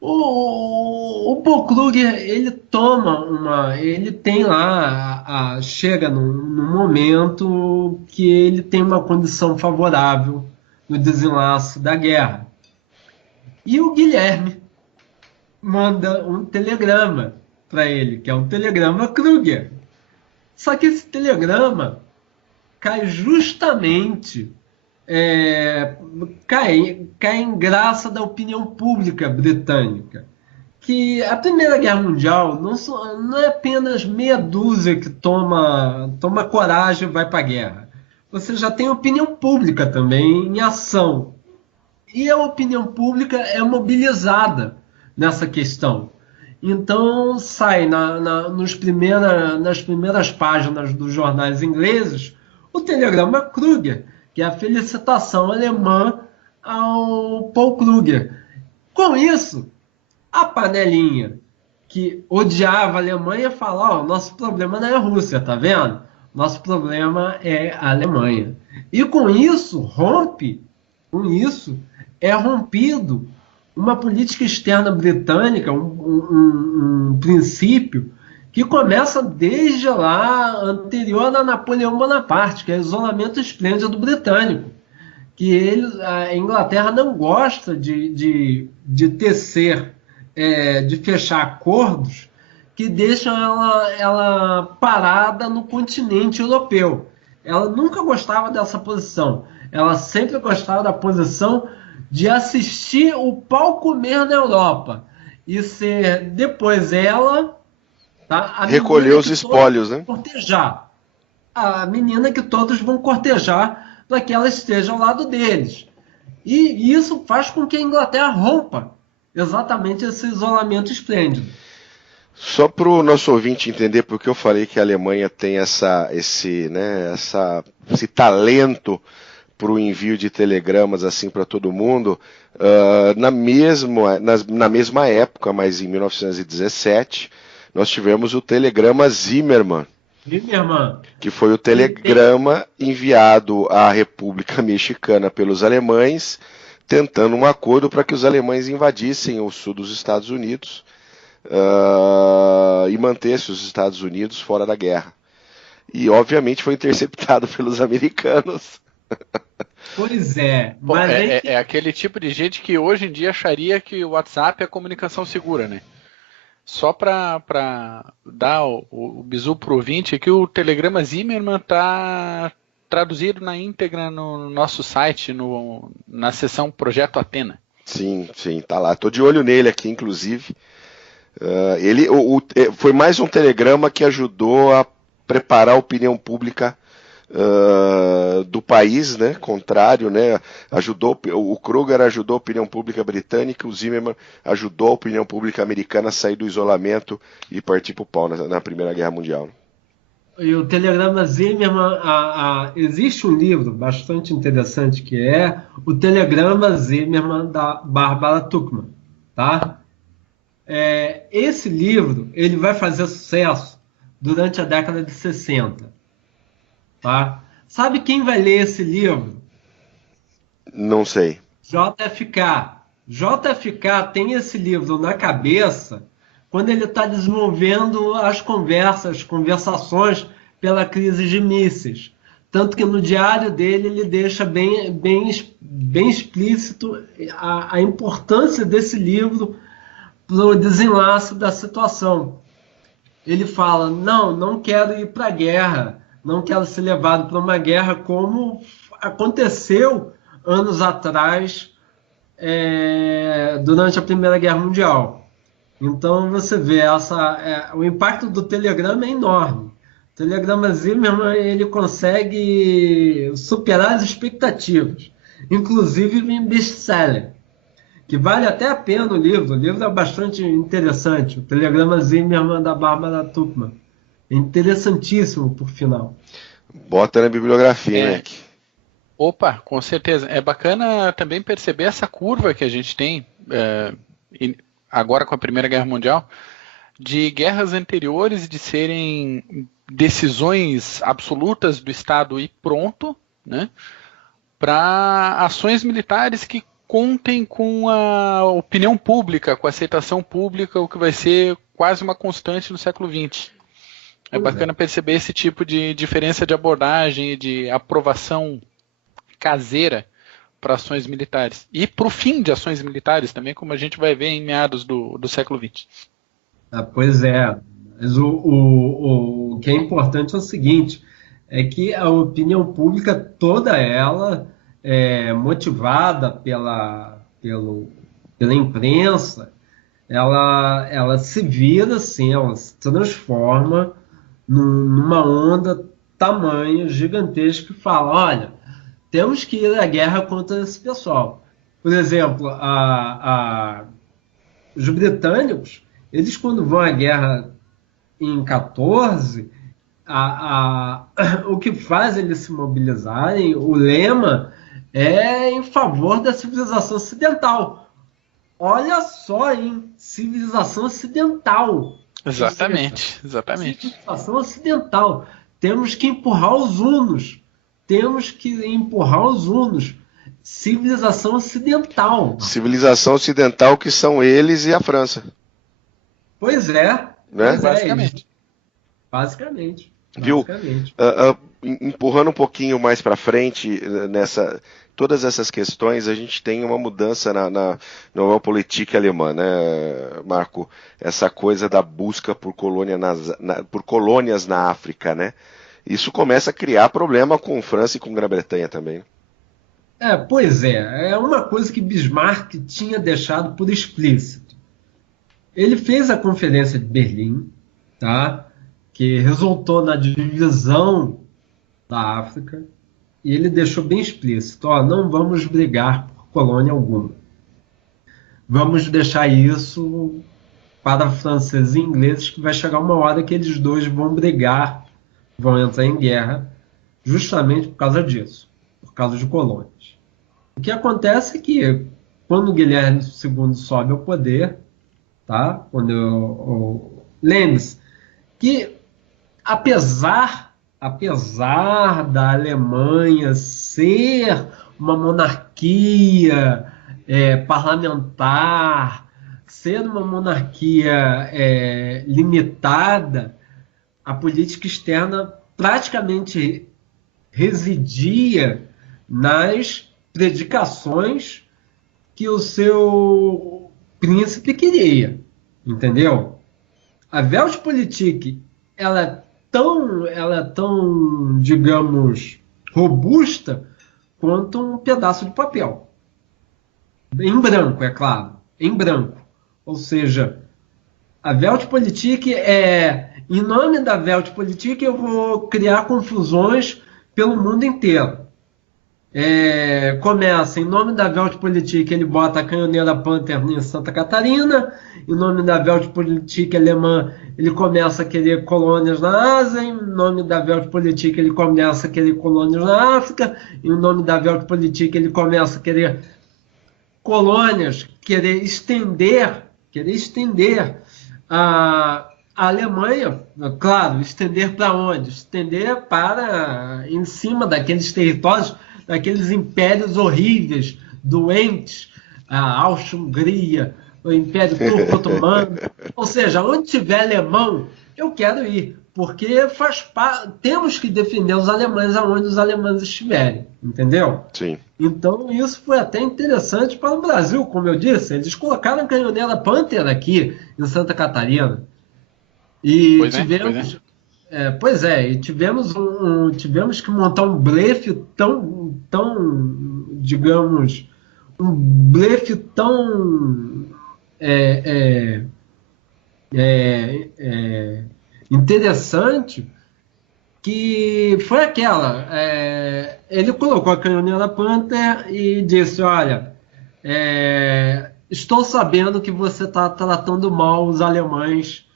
o Paul Kruger, ele tem lá, chega num momento que ele tem uma condição favorável no desenlace da guerra. E o Guilherme manda um telegrama para ele, que é um telegrama Kruger. Só que esse telegrama cai justamente, cai em graça da opinião pública britânica. Que a Primeira Guerra Mundial não é apenas meia dúzia que toma coragem e vai para a guerra. Você já tem opinião pública também em ação. E a opinião pública é mobilizada nessa questão. Então, sai nas primeiras páginas dos jornais ingleses o telegrama Kruger, que é a felicitação alemã ao Paul Kruger. Com isso, a panelinha que odiava a Alemanha fala: nosso problema não é a Rússia, tá vendo? Nosso problema é a Alemanha. E com isso, é rompido uma política externa britânica, um princípio que começa desde lá, anterior a Napoleão Bonaparte, que é o isolamento esplêndido britânico. Que a Inglaterra não gosta de tecer, de fechar acordos que deixam ela parada no continente europeu. Ela nunca gostava dessa posição. Ela sempre gostava da posição de assistir o pau comer na Europa e ser depois ela, tá, recolher os espólios, né? Cortejar. A menina que todos vão cortejar para que ela esteja ao lado deles. E isso faz com que a Inglaterra rompa exatamente esse isolamento esplêndido. Só para o nosso ouvinte entender porque eu falei que a Alemanha tem esse talento para o envio de telegramas assim para todo mundo, na mesma época, mas em 1917, nós tivemos o telegrama Zimmermann, que foi o telegrama enviado à República Mexicana pelos alemães, tentando um acordo para que os alemães invadissem o sul dos Estados Unidos e mantessem os Estados Unidos fora da guerra. E, obviamente, foi interceptado pelos americanos. Pois é. Mas é aquele tipo de gente que hoje em dia acharia que o WhatsApp é comunicação segura, né? Só para dar o bizu pro ouvinte, que o telegrama Zimmermann está traduzido na íntegra no nosso site, na seção Projeto Atena. Sim, tá lá. Tô de olho nele aqui, inclusive. Foi mais um telegrama que ajudou a preparar a opinião pública do país, né? Contrário, né? O Kruger ajudou a opinião pública britânica, o Zimmermann ajudou a opinião pública americana a sair do isolamento e partir para o pau na Primeira Guerra Mundial. E o telegrama Zimmermann, existe um livro bastante interessante que é o telegrama Zimmermann da Barbara Tuchman, tá? Esse livro ele vai fazer sucesso durante a década de 60. Tá? Sabe quem vai ler esse livro? Não sei. JFK. JFK tem esse livro na cabeça quando ele está desenvolvendo as conversações pela crise de mísseis. Tanto que no diário dele ele deixa bem explícito a importância desse livro para o desenlace da situação. Ele fala, não quero ir para a guerra, não quero ser levado para uma guerra como aconteceu anos atrás, durante a Primeira Guerra Mundial. Então você vê, o impacto do telegrama é enorme. O telegrama Zimmermann ele consegue superar as expectativas. inclusive em best-seller, que vale até a pena o livro. O livro é bastante interessante. O Telegrama Zimmermann da Bárbara Tuchman. É interessantíssimo, por final. Bota na bibliografia, Mac. Opa, com certeza. É bacana também perceber essa curva que a gente tem agora com a Primeira Guerra Mundial, de guerras anteriores de serem decisões absolutas do Estado e pronto, né, para ações militares que contem com a opinião pública, com a aceitação pública, o que vai ser quase uma constante no século XX. É bacana perceber esse tipo de diferença de abordagem e de aprovação caseira para ações militares. E para o fim de ações militares também, como a gente vai ver em meados do século XX. Pois é. Mas o que é importante é o seguinte, é que a opinião pública, toda ela, motivada pela imprensa, ela se vira assim, ela se transforma numa onda tamanho gigantesco que fala, olha, temos que ir à guerra contra esse pessoal. Por exemplo, os britânicos, eles quando vão à guerra em 14, o que faz eles se mobilizarem, o lema é em favor da civilização ocidental. Olha só, hein? Civilização ocidental. Exatamente. Civilização ocidental. Temos que empurrar os hunos. Civilização ocidental. Civilização ocidental que são eles e a França. Pois é. Né? Basicamente. Viu? Empurrando um pouquinho mais para frente todas essas questões, a gente tem uma mudança na Realpolitik alemã, né, Marco? Essa coisa da busca por colônias na África, né? Isso começa a criar problema com França e com Grã-Bretanha também. Pois é. É uma coisa que Bismarck tinha deixado por explícito. Ele fez a Conferência de Berlim, tá? Que resultou na divisão da África, e ele deixou bem explícito, não vamos brigar por colônia alguma. Vamos deixar isso para franceses e ingleses, que vai chegar uma hora que eles dois vão brigar, vão entrar em guerra, justamente por causa disso, por causa de colônias. O que acontece é que, quando Guilherme II sobe ao poder, tá? Lembre-se que, apesar da Alemanha ser uma monarquia parlamentar, ser uma monarquia limitada, a política externa praticamente residia nas predicações que o seu príncipe queria, entendeu? A Weltpolitik, ela é tão, digamos, robusta quanto um pedaço de papel. Em branco, é claro. Em branco. Ou seja, a Weltpolitik em nome da Weltpolitik, eu vou criar confusões pelo mundo inteiro. Começa, em nome da Weltpolitik, ele bota a canhoneira Panther em Santa Catarina. Em nome da Weltpolitik alemã, ele começa a querer colônias na Ásia. Em nome da Weltpolitik, ele começa a querer colônias na África. Em nome da Weltpolitik, ele começa a querer colônias, querer estender a Alemanha, claro, estender para onde? Estender para em cima daqueles territórios, daqueles impérios horríveis, doentes, a Áustria-Hungria, o Império Turco-Otomano. Ou seja, onde tiver alemão, eu quero ir, porque temos que defender os alemães aonde os alemães estiverem, entendeu? Sim. Então isso foi até interessante para o Brasil, como eu disse, eles colocaram a canhoneira Panther aqui em Santa Catarina. E tivemos que montar um blefe tão, digamos, interessante, que foi aquela. Ele colocou a canhoneira Panther e disse: olha, estou sabendo que você está tratando mal os alemães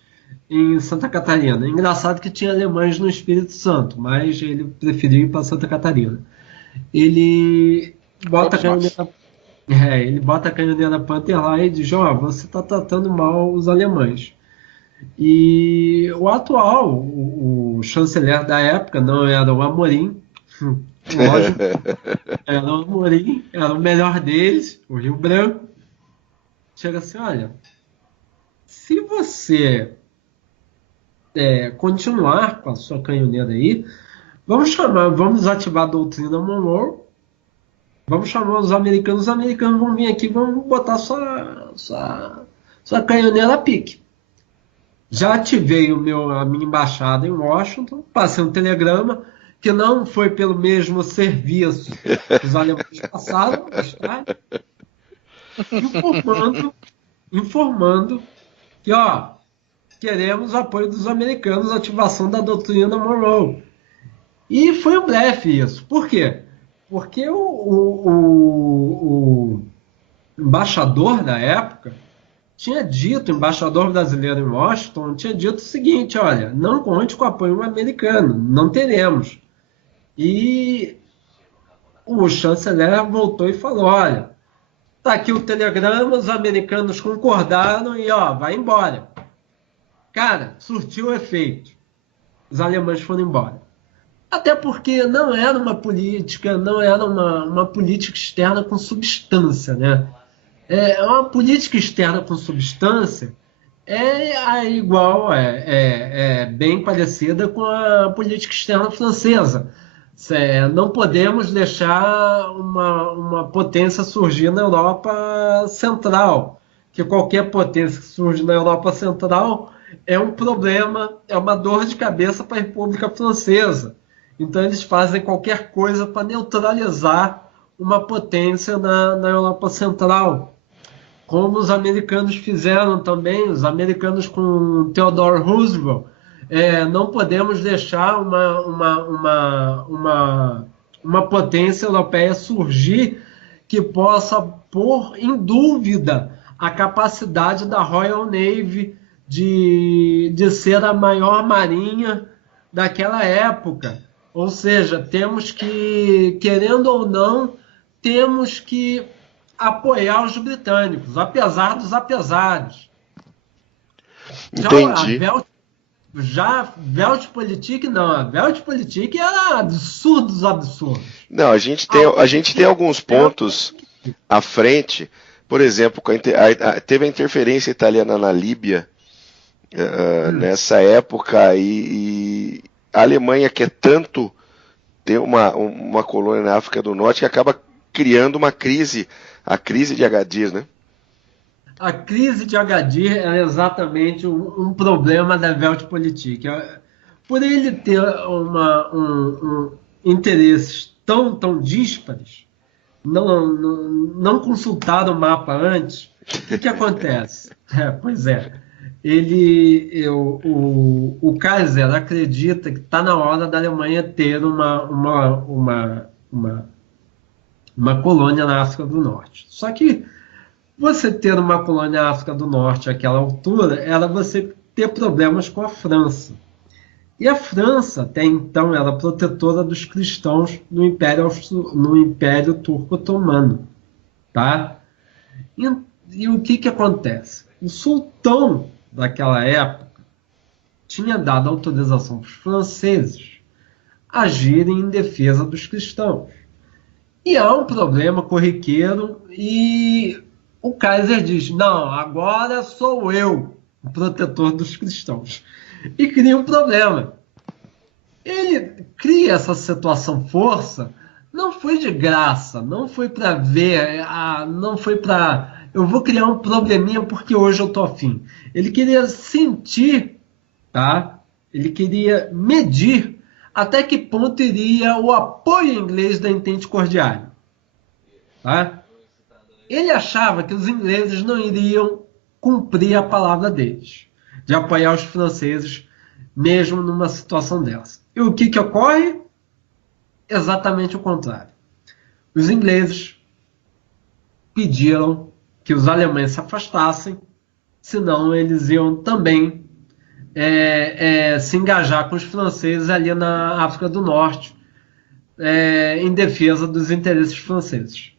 em Santa Catarina. Engraçado que tinha alemães no Espírito Santo, mas ele preferiu ir para Santa Catarina. Ele bota ele bota a canhoneira Panther lá e diz: ó, você está tratando mal os alemães. E o atual, o chanceler da época, não era o Amorim, lógico, era o Amorim, era o melhor deles, o Rio Branco. Chega assim: olha, se você continuar com a sua canhoneira aí, vamos ativar a doutrina Monroe, vamos chamar os americanos vão vir aqui, vamos botar sua canhoneira a pique. Já ativei a minha embaixada em Washington, passei um telegrama, que não foi pelo mesmo serviço que os alemães passaram, informando que, ó, queremos apoio dos americanos, ativação da doutrina Monroe. E foi um blefe isso. Por quê? Porque o embaixador da época tinha dito, o embaixador brasileiro em Washington, tinha dito o seguinte: olha, não conte com o apoio americano, não teremos. E o chanceler voltou e falou: olha, tá aqui o telegrama, os americanos concordaram e, ó, vai embora. Cara, surtiu efeito. Os alemães foram embora. Até porque não era uma política, não era uma política externa com substância, né? Uma política externa com substância bem parecida com a política externa francesa. Não podemos deixar uma potência surgir na Europa Central, que qualquer potência que surge na Europa Central é um problema, é uma dor de cabeça para a República Francesa. Então eles fazem qualquer coisa para neutralizar uma potência na Europa Central. Como os americanos fizeram também, os americanos com Theodore Roosevelt. Não podemos deixar uma potência europeia surgir que possa pôr em dúvida a capacidade da Royal Navy de ser a maior marinha daquela época. Ou seja, temos que, querendo ou não, temos que apoiar os britânicos, apesar dos apesares. Entendi. Já a Weltpolitik não. A Weltpolitik era absurdo dos absurdos. Não, a gente tem alguns pontos à frente. Por exemplo, teve a interferência italiana na Líbia nessa época, e a Alemanha quer tanto ter uma colônia na África do Norte que acaba criando uma crise, a crise de Agadir, né? A crise de Agadir é exatamente um problema da Weltpolitik. Por ele ter interesses tão díspares, não consultaram o mapa antes, o que acontece? Pois é, o Kaiser acredita que está na hora da Alemanha ter uma colônia na África do Norte. Só que você ter uma colônia na África do Norte àquela altura era você ter problemas com a França. E a França, até então, era protetora dos cristãos no Império Turco-Otomano. Tá? E o que acontece? O sultão daquela época tinha dado autorização para os franceses agirem em defesa dos cristãos. E há um problema corriqueiro e o Kaiser diz: não, agora sou eu o protetor dos cristãos. E cria um problema. Ele cria essa situação força, não foi de graça, não foi para ver, não foi para eu vou criar um probleminha porque hoje eu estou afim. Ele queria sentir, tá? Ele queria medir até que ponto iria o apoio inglês da Entente Cordiale. Tá? Ele achava que os ingleses não iriam cumprir a palavra deles, de apoiar os franceses, mesmo numa situação dessa. E o que ocorre? Exatamente o contrário. Os ingleses pediram que os alemães se afastassem, senão eles iam também se engajar com os franceses ali na África do Norte, em defesa dos interesses franceses.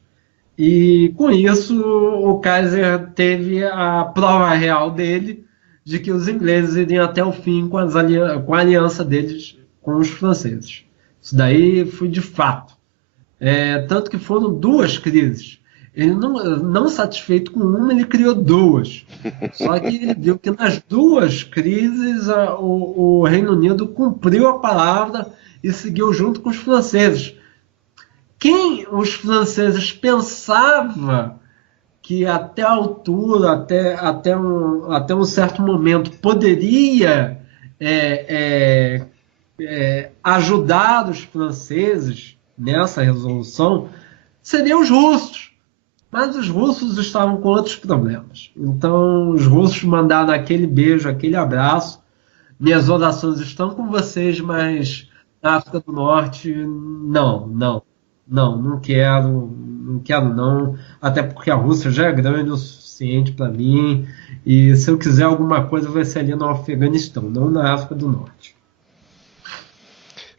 E com isso o Kaiser teve a prova real dele de que os ingleses iriam até o fim com a aliança deles com os franceses. Isso daí foi de fato. Tanto que foram 2 crises. Ele não satisfeito com uma, ele criou 2. Só que ele viu que nas 2 crises o Reino Unido cumpriu a palavra e seguiu junto com os franceses. Quem os franceses pensavam que até a altura, até um certo momento, poderia ajudar os franceses nessa resolução, seriam os russos. Mas os russos estavam com outros problemas. Então, os russos mandaram aquele beijo, aquele abraço. Minhas orações estão com vocês, mas na África do Norte, não quero não. Até porque a Rússia já é grande o suficiente para mim. E se eu quiser alguma coisa, vai ser ali no Afeganistão, não na África do Norte.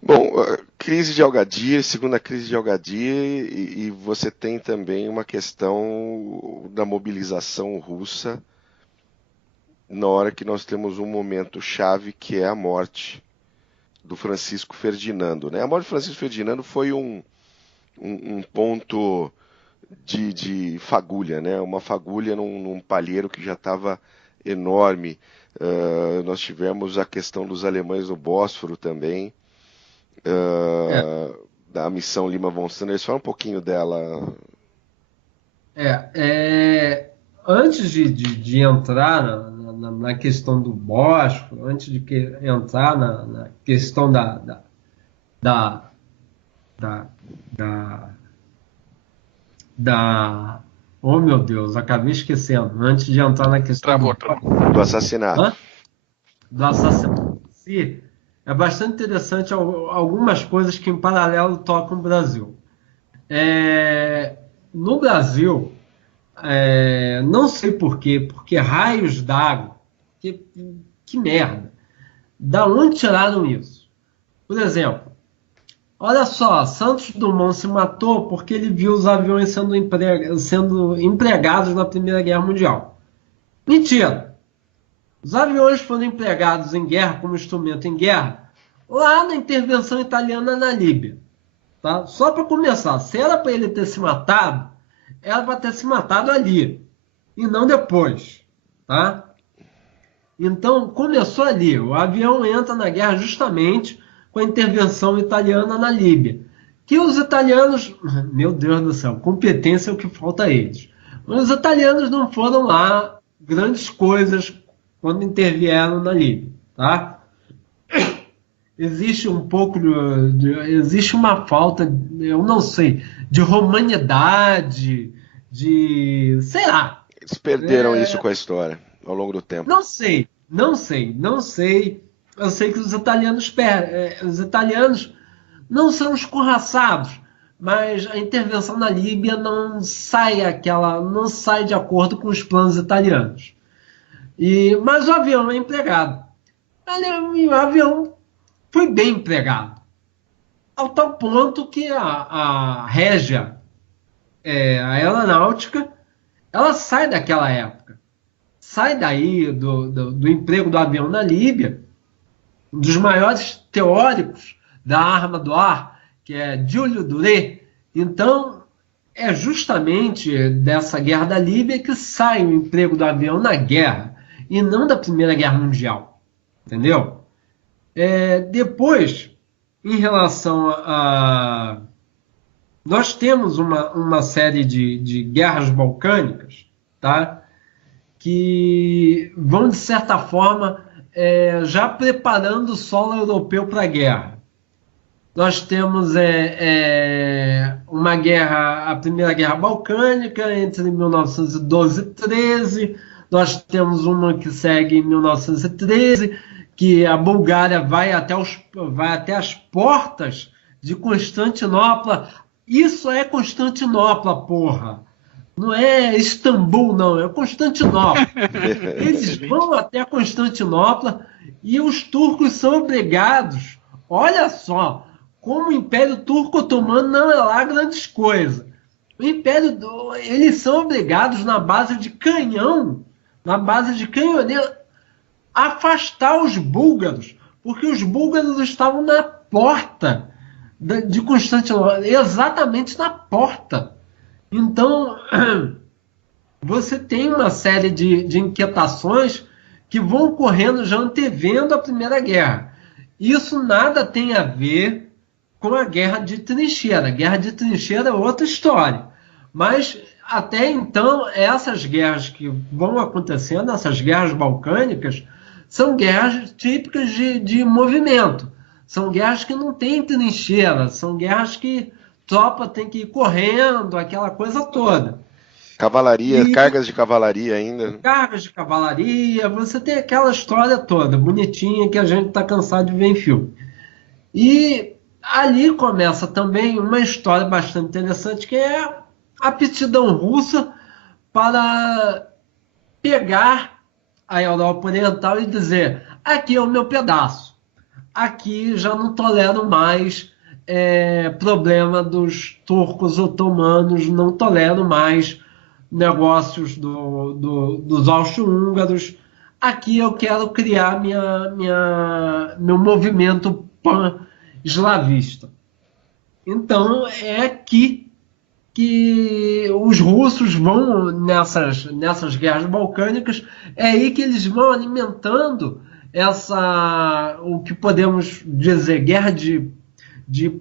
Bom, crise de Agadir, segunda crise de Agadir, e você tem também uma questão da mobilização russa na hora que nós temos um momento chave, que é a morte do Francisco Ferdinando, né? A morte do Francisco Ferdinando foi um ponto de fagulha, né? Uma fagulha num palheiro que já estava enorme. Nós tivemos a questão dos alemães no Bósforo também, da missão Lima von Sanders. Fala um pouquinho dela. Antes de entrar na questão do Bósforo, antes de entrar na questão oh meu Deus, acabei esquecendo. Antes de entrar na questão do assassinato. Do assassinato. Sim. É bastante interessante algumas coisas que em paralelo tocam o Brasil. No Brasil, não sei porquê, porque raios d'água, que merda. Da onde tiraram isso? Por exemplo, olha só, Santos Dumont se matou porque ele viu os aviões sendo empregados na Primeira Guerra Mundial. Mentira! Os aviões foram empregados em guerra como instrumento em guerra lá na intervenção italiana na Líbia. Tá? Só para começar, se era para ele ter se matado, era para ter se matado ali e não depois. Tá? Então começou ali. O avião entra na guerra justamente com a intervenção italiana na Líbia. Que os italianos, meu Deus do céu, competência é o que falta a eles. Os italianos não foram lá grandes coisas quando intervieram na Líbia, tá? Existe um pouco existe uma falta, eu não sei, de romanidade, sei lá. Eles perderam isso com a história ao longo do tempo. Não sei. Eu sei que os italianos não são escorraçados, mas a intervenção na Líbia não sai de acordo com os planos italianos. Mas o avião é empregado. O avião foi bem empregado, ao tal ponto que a Régia, a aeronáutica, ela sai daquela época. Sai daí do emprego do avião na Líbia, um dos maiores teóricos da arma do ar, que é Giulio Duré. Então, é justamente dessa guerra da Líbia que sai o emprego do avião na guerra, e não da Primeira Guerra Mundial. Entendeu? Depois, em relação a... Nós temos uma série de guerras balcânicas, tá? Que vão, de certa forma, já preparando o solo europeu para a guerra. Nós temos uma guerra, a Primeira Guerra Balcânica, entre 1912 e 13. Nós temos uma que segue em 1913, que a Bulgária vai até as portas de Constantinopla. Isso é Constantinopla, porra. Não é Istambul, não, é Constantinopla. Eles vão até Constantinopla e os turcos são obrigados. Olha só, como o Império Turco Otomano não é lá grandes coisas. Eles são obrigados, na base de canhão, na base de canhoneiro, a afastar os búlgaros, porque os búlgaros estavam na porta de Constantinopla, exatamente na porta. Então, você tem uma série de inquietações que vão ocorrendo já antevendo a Primeira Guerra. Isso nada tem a ver com a Guerra de Trincheira. A Guerra de Trincheira é outra história. Mas, até então, essas guerras que vão acontecendo, essas guerras balcânicas, são guerras típicas de movimento. São guerras que não têm trincheira, são guerras que tropa tem que ir correndo, aquela coisa toda. Cavalaria, cargas de cavalaria ainda. Cargas de cavalaria, você tem aquela história toda, bonitinha, que a gente está cansado de ver em filme. E ali começa também uma história bastante interessante, que é a aptidão russa para pegar a Europa Oriental e dizer: aqui é o meu pedaço, aqui já não tolero mais problema dos turcos otomanos, não tolero mais negócios dos austro-húngaros, aqui eu quero criar meu movimento pan-eslavista. Então é aqui que os russos vão nessas guerras balcânicas, é aí que eles vão alimentando o que podemos dizer guerra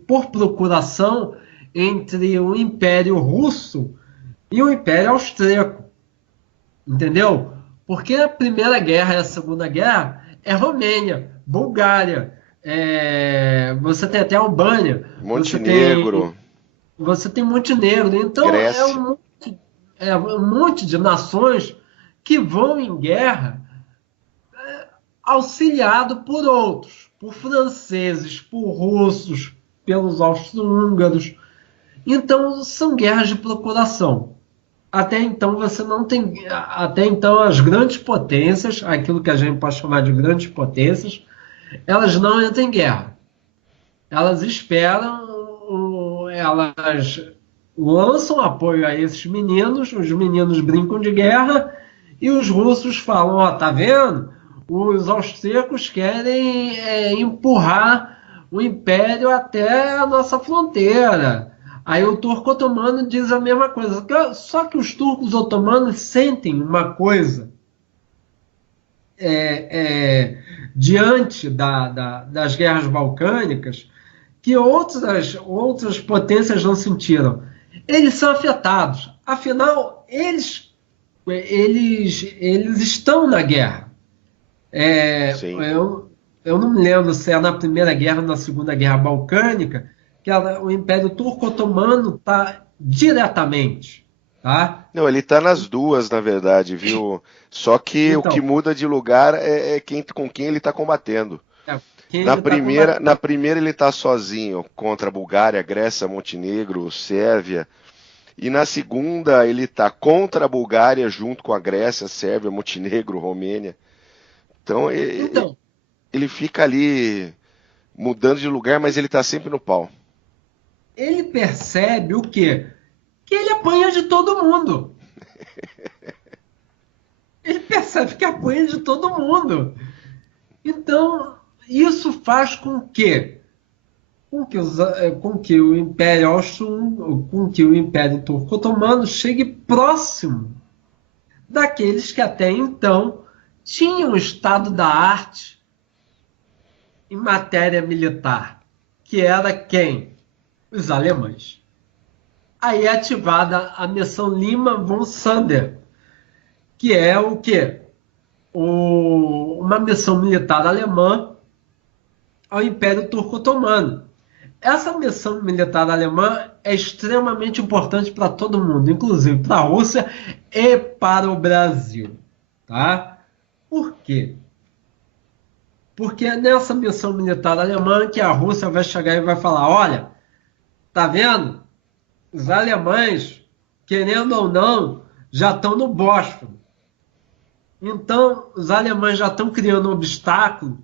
por procuração entre o Império Russo e o Império Austríaco. Entendeu? Porque a Primeira Guerra e a Segunda Guerra é Romênia, Bulgária, você tem até Albânia, Montenegro. Você tem Montenegro. Então Grécia. um monte de nações que vão em guerra auxiliado por outros, por franceses, por russos, pelos austro-húngaros. Então são guerras de procuração. Até então você não tem. Até então as grandes potências, aquilo que a gente pode chamar de grandes potências, elas não entram em guerra. Elas esperam, elas lançam apoio a esses meninos, os meninos brincam de guerra e os russos falam: ó, tá vendo? Os austríacos querem empurrar o império até a nossa fronteira. Aí o turco otomano diz a mesma coisa. Só que os turcos otomanos sentem uma coisa diante das guerras balcânicas que outras potências não sentiram. Eles são afetados. Afinal, eles estão na guerra. Eu não me lembro se é na Primeira Guerra ou na Segunda Guerra Balcânica que o Império Turco Otomano está diretamente. Tá? Não, ele está nas duas, na verdade, viu? Só que o que muda de lugar é com quem ele está combatendo. Na primeira ele está sozinho contra a Bulgária, Grécia, Montenegro, Sérvia. E na segunda ele está contra a Bulgária junto com a Grécia, Sérvia, Montenegro, Romênia. Então ele fica ali mudando de lugar, mas ele está sempre no pau. Ele percebe o quê? Que ele apanha de todo mundo. Ele percebe que apanha de todo mundo. Então, isso faz com que o Império Austro-Húngaro, com que o Império Turco-Otomano chegue próximo daqueles que até então tinham o estado da arte em matéria militar, que era quem? Os alemães. Aí é ativada a missão Lima von Sander, que é o quê? Uma missão militar alemã ao Império Turco-Otomano. Essa missão militar alemã é extremamente importante para todo mundo, inclusive para a Rússia e para o Brasil. Tá? Por quê? Porque é nessa missão militar alemã que a Rússia vai chegar e vai falar, olha, tá vendo? Os alemães, querendo ou não, já estão no Bósforo. Então, os alemães já estão criando um obstáculo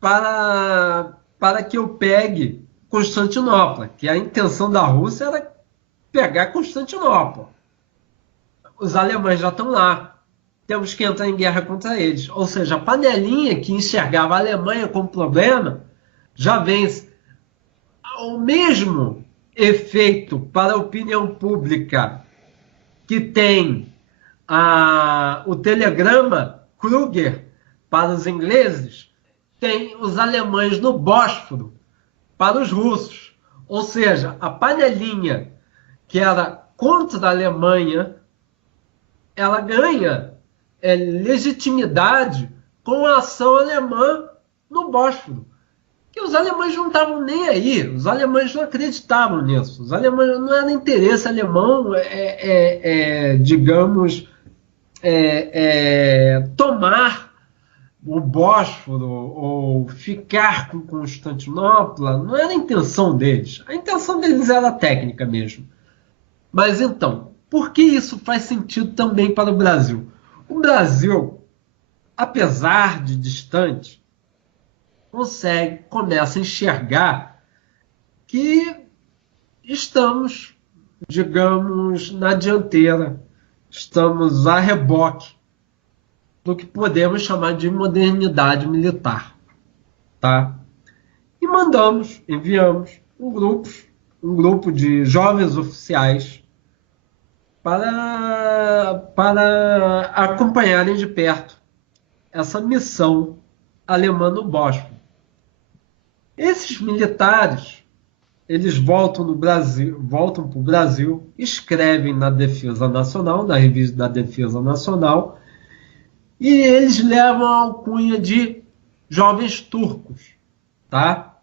para que eu pegue Constantinopla, que a intenção da Rússia era pegar Constantinopla. Os alemães já estão lá. Temos que entrar em guerra contra eles. Ou seja, a panelinha que enxergava a Alemanha como problema já vence. O mesmo efeito para a opinião pública que tem o telegrama Kruger para os ingleses, tem os alemães no Bósforo para os russos. Ou seja, a panelinha que era contra a Alemanha, ela ganha legitimidade com a ação alemã no Bósforo. Que os alemães não estavam nem aí, os alemães não acreditavam nisso. Os alemães não era interesse alemão, tomar o Bósforo ou ficar com Constantinopla, não era a intenção deles. A intenção deles era técnica mesmo. Mas então, por que isso faz sentido também para o Brasil? O Brasil, apesar de distante, começa a enxergar que estamos, digamos, na dianteira, estamos a reboque do que podemos chamar de modernidade militar, tá? E enviamos um grupo de jovens oficiais para acompanharem de perto essa missão alemã no Bósforo. Esses militares, eles voltam para o Brasil, escrevem na Defesa Nacional, na revista da Defesa Nacional, e eles levam a alcunha de jovens turcos, tá?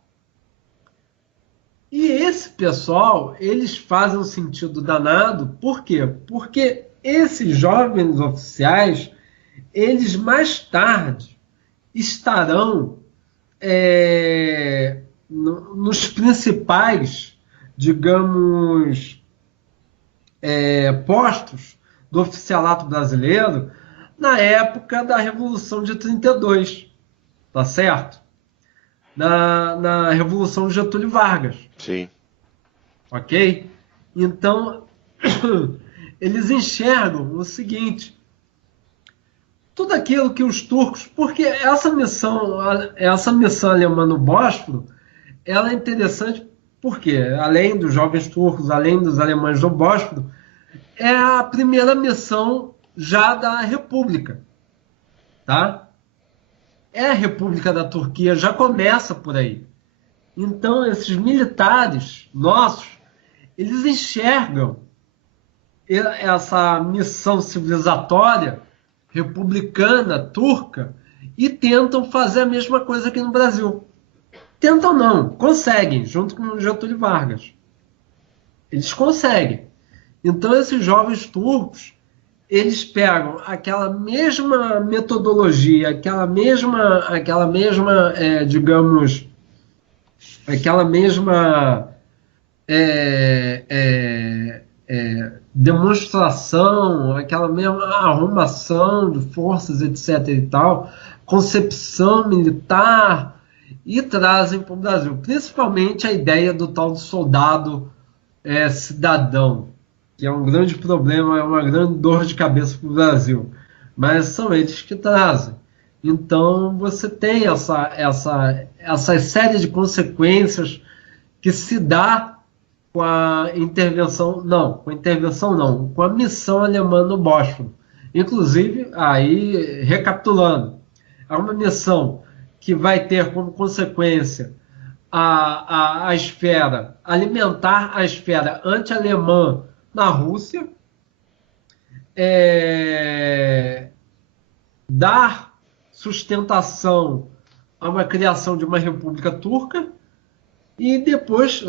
E esse pessoal, eles fazem um sentido danado, por quê? Porque esses jovens oficiais, eles mais tarde estarão nos principais, digamos, postos do oficialato brasileiro na época da Revolução de 32, tá certo? Na Revolução de Getúlio Vargas. Sim. Ok? Então, eles enxergam o seguinte: tudo aquilo que os turcos... Porque essa missão alemã no Bósforo, ela é interessante porque, além dos jovens turcos, além dos alemães do Bósforo, é a primeira missão já da República. Tá? A República da Turquia já começa por aí. Então, esses militares nossos, eles enxergam essa missão civilizatória republicana, turca, e tentam fazer a mesma coisa aqui no Brasil. Tentam não, conseguem, junto com o Getúlio Vargas. Eles conseguem. Então, esses jovens turcos, eles pegam aquela mesma metodologia, aquela mesma demonstração, aquela mesma arrumação de forças, etc. e tal, concepção militar, e trazem para o Brasil. Principalmente a ideia do tal do soldado cidadão, que é um grande problema, é uma grande dor de cabeça para o Brasil. Mas são eles que trazem. Então, você tem essa série de consequências que se dá com a intervenção, com a missão alemã no Bósforo. Inclusive, aí, recapitulando, é uma missão que vai ter como consequência alimentar a esfera anti-alemã na Rússia, dar sustentação a uma criação de uma república turca, e depois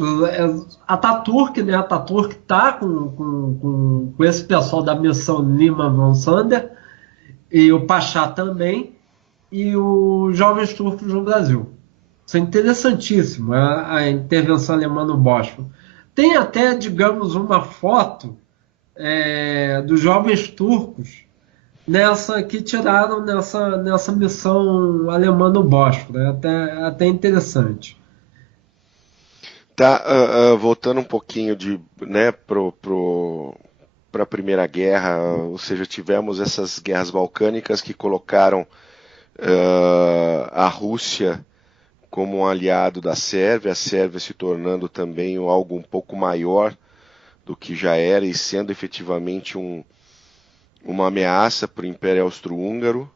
Ataturk está com esse pessoal da missão Lima von Sander, e o Pachá também, e os jovens turcos no Brasil. Isso é interessantíssimo, a intervenção alemã no Bósforo. Tem até, digamos, uma foto dos jovens turcos que tiraram nessa missão alemã no Bósforo. É até interessante. Tá, voltando um pouquinho né, para a Primeira Guerra, ou seja, tivemos essas guerras balcânicas que colocaram a Rússia como um aliado da Sérvia, a Sérvia se tornando também algo um pouco maior do que já era e sendo efetivamente uma ameaça para o Império Austro-Húngaro.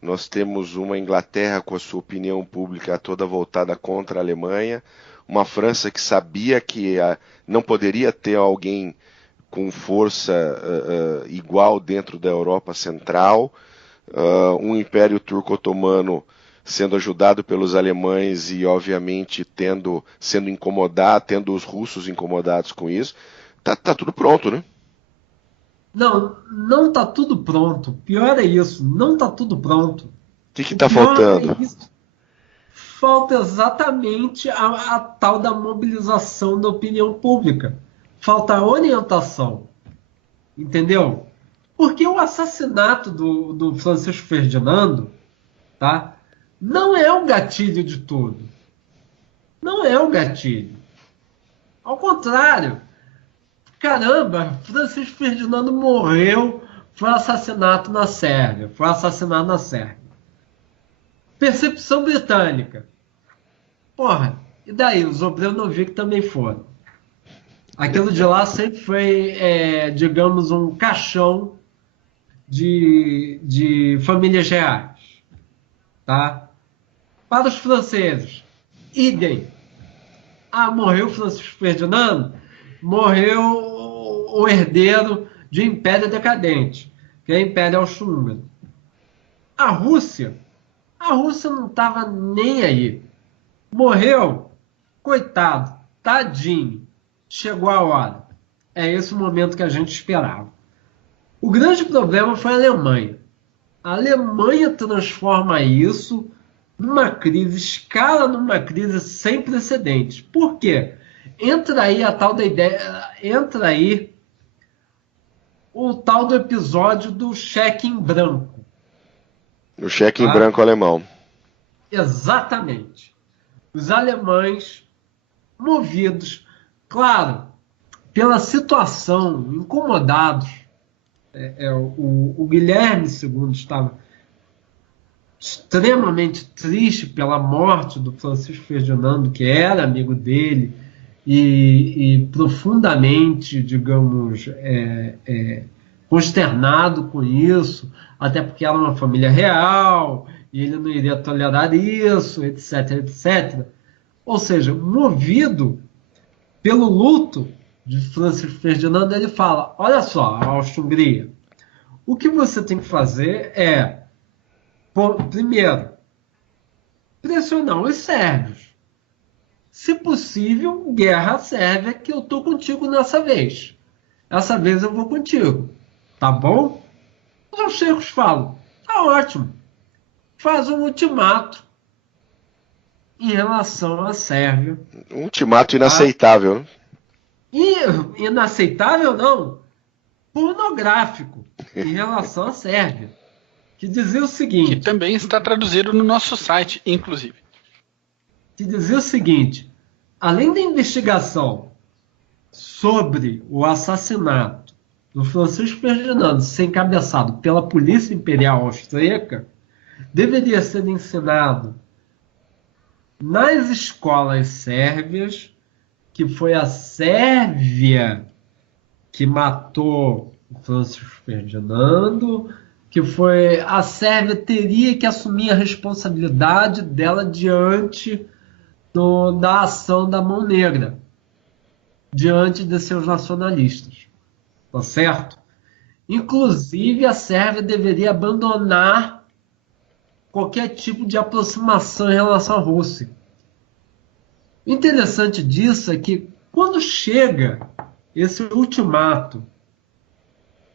Nós temos uma Inglaterra com a sua opinião pública toda voltada contra a Alemanha, uma França que sabia que não poderia ter alguém com força igual dentro da Europa Central, um Império Turco-Otomano sendo ajudado pelos alemães e, obviamente, sendo incomodado, tendo os russos incomodados com isso. Tá tudo pronto, né? Não tá tudo pronto. Pior é isso, não tá tudo pronto. O que está faltando? Falta exatamente a tal da mobilização da opinião pública. Falta orientação. Entendeu? Porque o assassinato do Francisco Ferdinando, tá? Não é o gatilho de tudo. Não é o gatilho. Ao contrário. Caramba, Francisco Ferdinando morreu, foi assassinado na Sérvia. Percepção britânica. Porra, e daí? Os Obrenovic também foram. Aquilo de lá sempre foi, digamos, um caixão de famílias reais. Tá? Para os franceses, idem. Morreu Francisco Ferdinando? Morreu o herdeiro de um império decadente, que é o Império Austro-Húngaro. A Rússia não estava nem aí. Morreu? Coitado, tadinho. Chegou a hora. É esse o momento que a gente esperava. O grande problema foi a Alemanha. A Alemanha transforma isso escala numa crise sem precedentes. Por quê? Entra aí a tal da ideia, entra aí o tal do episódio do cheque em branco. O cheque em branco alemão. Exatamente. Os alemães, movidos, claro, pela situação, incomodados. O Guilherme II estava extremamente triste pela morte do Francisco Ferdinando, que era amigo dele, e profundamente, digamos, consternado com isso, até porque era uma família real, e ele não iria tolerar isso, etc, etc. Ou seja, movido pelo luto de Francisco Ferdinando, ele fala, olha só, Áustria-Hungria, o que você tem que fazer é, primeiro, pressionar os sérvios. Se possível, guerra à Sérvia, que eu estou contigo nessa vez. Essa vez eu vou contigo. Tá bom? Os austríacos falam, tá ótimo. Faz um ultimato em relação à Sérvia. Um ultimato inaceitável, né? Inaceitável não, pornográfico em relação à Sérvia, que dizia o seguinte... Que também está traduzido no nosso site, inclusive. Que dizia o seguinte, além da investigação sobre o assassinato do Francisco Ferdinando ser encabeçado pela Polícia Imperial Austríaca, deveria ser ensinado nas escolas sérvias que foi a Sérvia que matou o Francisco Ferdinando, que foi a Sérvia teria que assumir a responsabilidade dela diante da ação da Mão Negra, diante de seus nacionalistas. Tá certo? Inclusive, a Sérvia deveria abandonar qualquer tipo de aproximação em relação à Rússia. O interessante disso é que, quando chega esse ultimato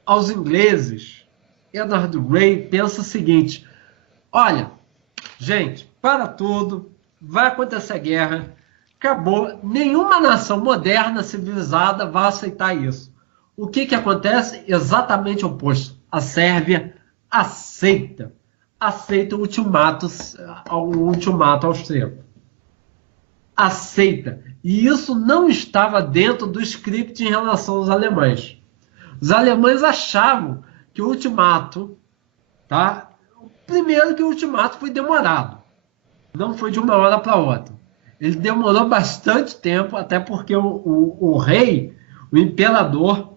aos ingleses, Edward Grey pensa o seguinte, olha, Gente, para tudo, vai acontecer guerra, acabou, nenhuma nação moderna, civilizada vai aceitar isso. O que acontece? Exatamente o oposto. A Sérvia aceita o ultimato austríaco. Aceita. E isso não estava dentro do script em relação aos alemães. Os alemães achavam que o ultimato, tá? Primeiro que o ultimato foi demorado. Não foi de uma hora para outra. Ele demorou bastante tempo, até porque o rei, o imperador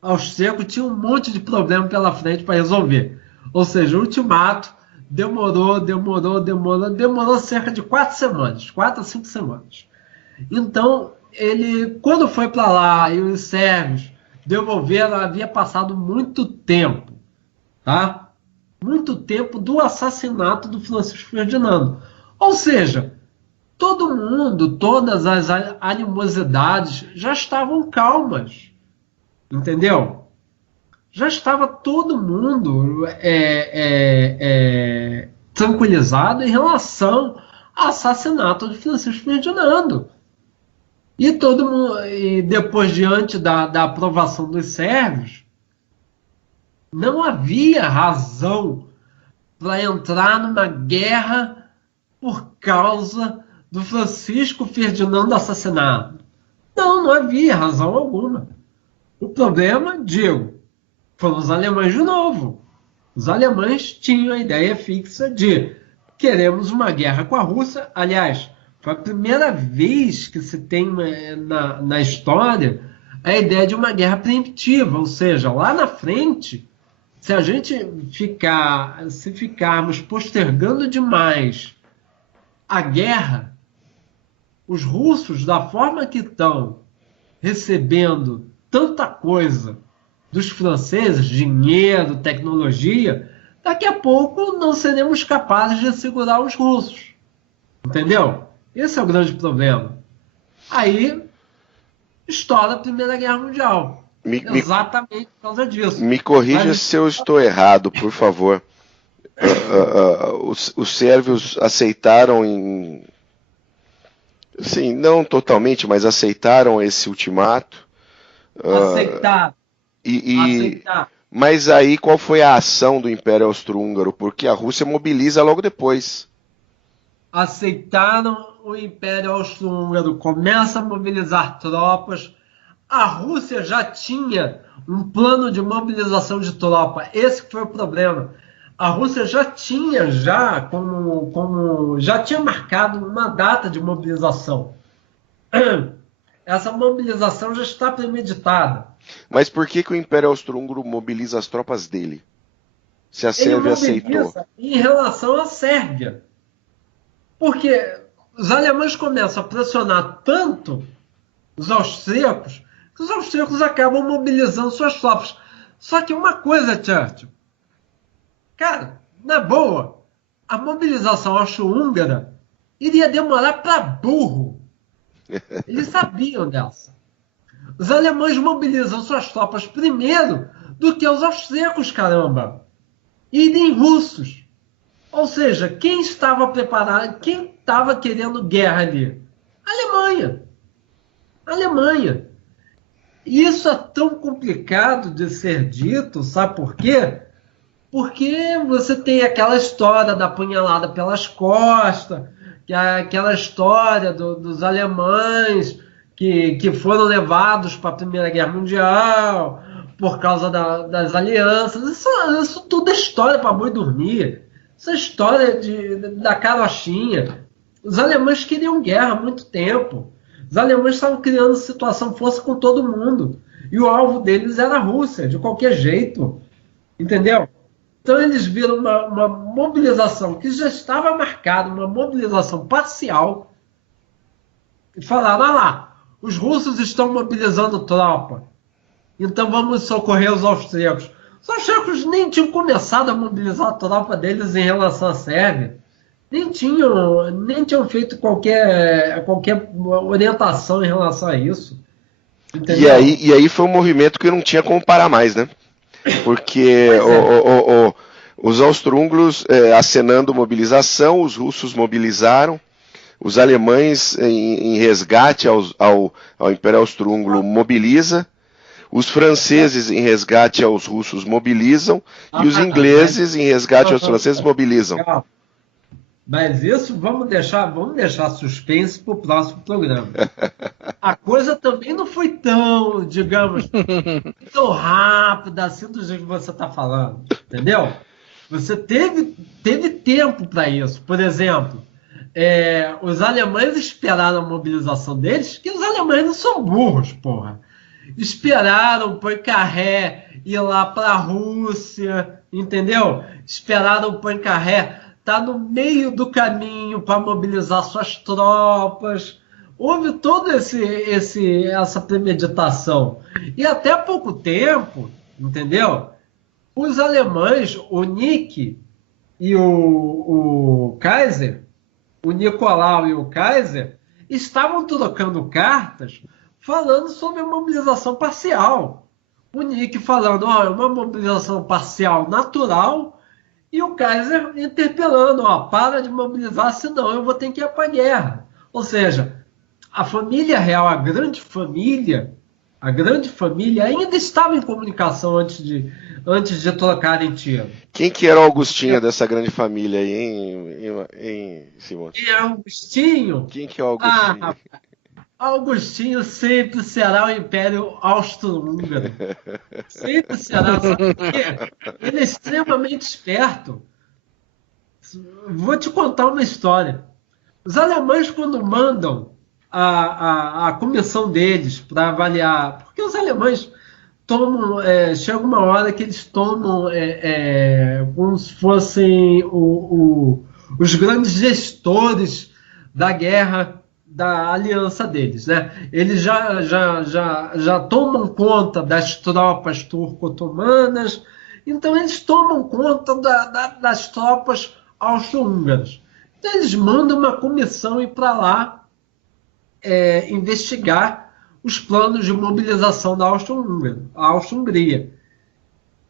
austríaco, tinha um monte de problema pela frente para resolver. Ou seja, o ultimato demorou cerca de 4 a 5 semanas. Então, ele, quando foi para lá e os sérvios devolveram, havia passado muito tempo, tá? Muito tempo do assassinato do Francisco Ferdinando. Ou seja, todo mundo, todas as animosidades já estavam calmas, entendeu? Já estava todo mundo tranquilizado em relação ao assassinato de Francisco Ferdinando. E todo mundo, e depois, diante da aprovação dos sérvios, não havia razão para entrar numa guerra por causa do Francisco Ferdinando assassinado. Não havia razão alguma. O problema, digo, foram os alemães de novo. Os alemães tinham a ideia fixa de queremos uma guerra com a Rússia. Aliás, foi a primeira vez que se tem na história a ideia de uma guerra preemptiva, ou seja, lá na frente, se ficarmos postergando demais a guerra, os russos, da forma que estão recebendo tanta coisa dos franceses, dinheiro, tecnologia, daqui a pouco não seremos capazes de segurar os russos. Entendeu? Esse é o grande problema. Aí estoura a Primeira Guerra Mundial. Exatamente por causa disso. Me corrija se eu estou errado, por favor. Os sérvios aceitaram sim, não totalmente, mas aceitaram esse ultimato. Aceitaram. Mas aí qual foi a ação do Império Austro-Húngaro? Porque a Rússia mobiliza logo depois. Aceitaram, o Império Austro-Húngaro começa a mobilizar tropas. A Rússia já tinha um plano de mobilização de tropa. Esse foi o problema. A Rússia já tinha já tinha marcado uma data de mobilização. Essa mobilização já está premeditada. Mas por que o Império Austro-Húngaro mobiliza as tropas dele? Se a Sérvia aceitou. Em relação à Sérvia. Porque os alemães começam a pressionar tanto os austríacos que os austríacos acabam mobilizando suas tropas. Só que uma coisa, Churchill, cara, na boa, a mobilização austro-húngara iria demorar para burro. Eles sabiam dessa. Os alemães mobilizam suas tropas primeiro do que os austríacos, caramba. E nem russos. Ou seja, quem estava preparado, quem estava querendo guerra ali? A Alemanha. E isso é tão complicado de ser dito, sabe por quê? Porque você tem aquela história da punhalada pelas costas, que é aquela história dos alemães que foram levados para a Primeira Guerra Mundial por causa das alianças. Isso tudo é história para boi dormir. Isso é história da carochinha. Os alemães queriam guerra há muito tempo. Os alemães estavam criando situação força com todo mundo. E o alvo deles era a Rússia, de qualquer jeito. Entendeu? Então eles viram uma mobilização que já estava marcada, uma mobilização parcial, e falaram, lá, os russos estão mobilizando tropa, então vamos socorrer os austríacos. Os austríacos nem tinham começado a mobilizar a tropa deles em relação à Sérvia, nem tinham feito qualquer orientação em relação a isso. Entendeu? E aí foi um movimento que não tinha como parar mais, né? Porque Os austro-húngaros acenando mobilização, os russos mobilizaram, os alemães em resgate ao Império Austro-Húngaro mobiliza, os franceses em resgate aos russos mobilizam e os ingleses em resgate aos franceses mobilizam. Mas isso vamos deixar suspense para o próximo programa. A coisa também não foi tão, digamos, tão rápida assim do jeito que você está falando, entendeu? Você teve tempo para isso. Por exemplo, os alemães esperaram a mobilização deles, que os alemães não são burros, porra. Esperaram Poincaré ir lá para a Rússia, entendeu? Esperaram Poincaré estar no meio do caminho para mobilizar suas tropas. Houve toda essa premeditação. E até há pouco tempo, entendeu? Os alemães, o Nick e o Kaiser, o Nicolau e o Kaiser, estavam trocando cartas falando sobre a mobilização parcial. O Nick falando, uma mobilização parcial natural, e o Kaiser interpelando, para de mobilizar, senão eu vou ter que ir para a guerra. Ou seja, a família real, a grande família ainda estava em comunicação antes de trocarem tiro. Quem que era o Augustinho dessa grande família aí, hein, Simone? Quem é Augustinho? Quem que é o Augustinho? Augustinho sempre será o Império Austro-Húngaro. Sempre será. Ele é extremamente esperto. Vou te contar uma história. Os alemães, quando mandam a comissão deles para avaliar, porque os alemães tomam, chega uma hora que eles tomam como se fossem os grandes gestores da guerra, da aliança deles, né? Eles já tomam conta das tropas turco-otomanas, então eles tomam conta das tropas austro-húngaras. Então eles mandam uma comissão ir para lá investigar os planos de mobilização da Austro-Hungria.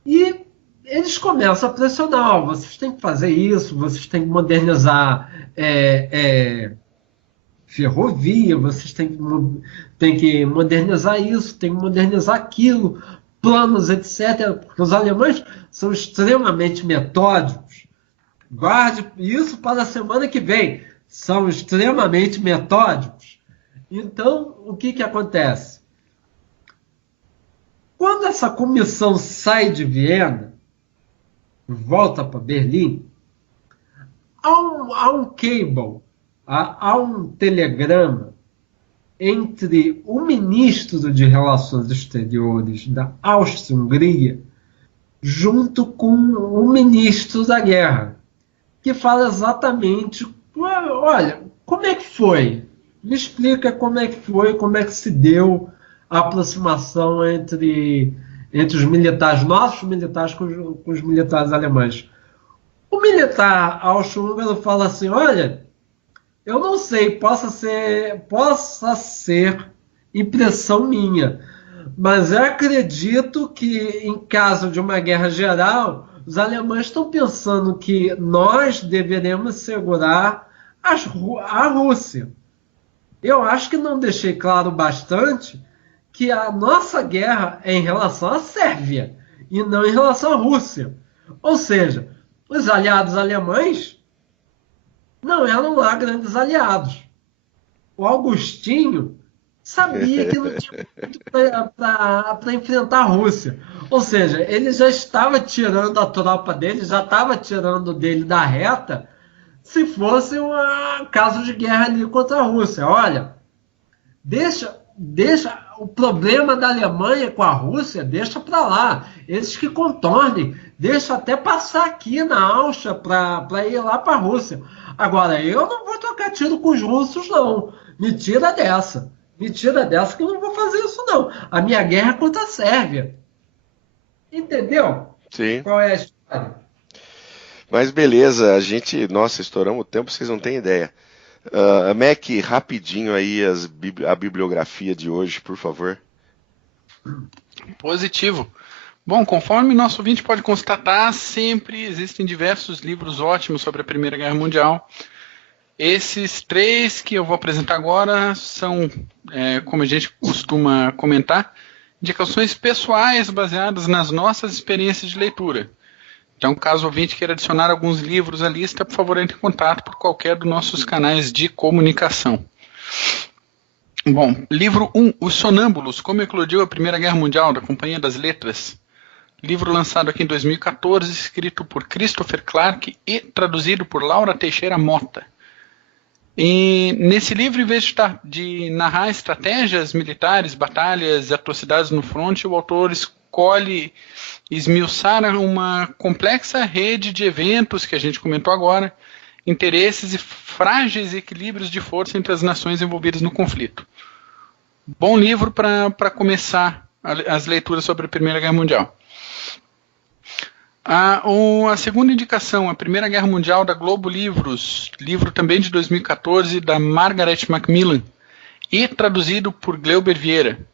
E eles começam a pressionar, vocês têm que fazer isso, vocês têm que modernizar ferrovia, vocês têm que modernizar isso, têm que modernizar aquilo, planos, etc. Porque os alemães são extremamente metódicos. Guarde isso para a semana que vem. São extremamente metódicos. Então, o que acontece? Quando essa comissão sai de Viena, volta para Berlim, há um cable, há um telegrama entre o ministro de Relações Exteriores da Áustria-Hungria junto com o ministro da Guerra, que fala exatamente, olha, como é que foi? Me explica como é que foi, como é que se deu a aproximação entre os militares, nossos militares com os militares alemães. O militar austro-húngaro fala assim, olha, eu não sei, possa ser impressão minha, mas eu acredito que em caso de uma guerra geral, os alemães estão pensando que nós deveremos segurar a Rússia. Eu acho que não deixei claro bastante que a nossa guerra é em relação à Sérvia e não em relação à Rússia. Ou seja, os aliados alemães não eram lá grandes aliados. O Augustinho sabia que não tinha muito para enfrentar a Rússia. Ou seja, ele já estava tirando a tropa dele, já estava tirando dele da reta, se fosse um caso de guerra ali contra a Rússia. Olha, deixa o problema da Alemanha com a Rússia, deixa para lá. Eles que contornem, deixa até passar aqui na Áustria para ir lá para a Rússia. Agora, eu não vou trocar tiro com os russos, não. Me tira dessa. Me tira dessa que eu não vou fazer isso, não. A minha guerra é contra a Sérvia. Entendeu? Sim. Qual é a história? Mas beleza, nossa, estouramos o tempo, vocês não têm ideia. Mac, rapidinho aí a bibliografia de hoje, por favor. Positivo. Bom, conforme nosso ouvinte pode constatar, sempre existem diversos livros ótimos sobre a Primeira Guerra Mundial. Esses 3 que eu vou apresentar agora são, como a gente costuma comentar, indicações pessoais baseadas nas nossas experiências de leitura. Então, caso o ouvinte queira adicionar alguns livros à lista, por favor, entre em contato por qualquer dos nossos canais de comunicação. Bom, livro 1, Os Sonâmbulos, Como Eclodiu a Primeira Guerra Mundial, da Companhia das Letras. Livro lançado aqui em 2014, escrito por Christopher Clark e traduzido por Laura Teixeira Mota. E nesse livro, em vez de narrar estratégias militares, batalhas e atrocidades no fronte, o autor escolhe esmiuçar uma complexa rede de eventos que a gente comentou agora, interesses e frágeis equilíbrios de força entre as nações envolvidas no conflito. Bom livro para começar as leituras sobre a Primeira Guerra Mundial. A segunda indicação, a Primeira Guerra Mundial, da Globo Livros, livro também de 2014, da Margaret Macmillan, e traduzido por Gleuber Vieira.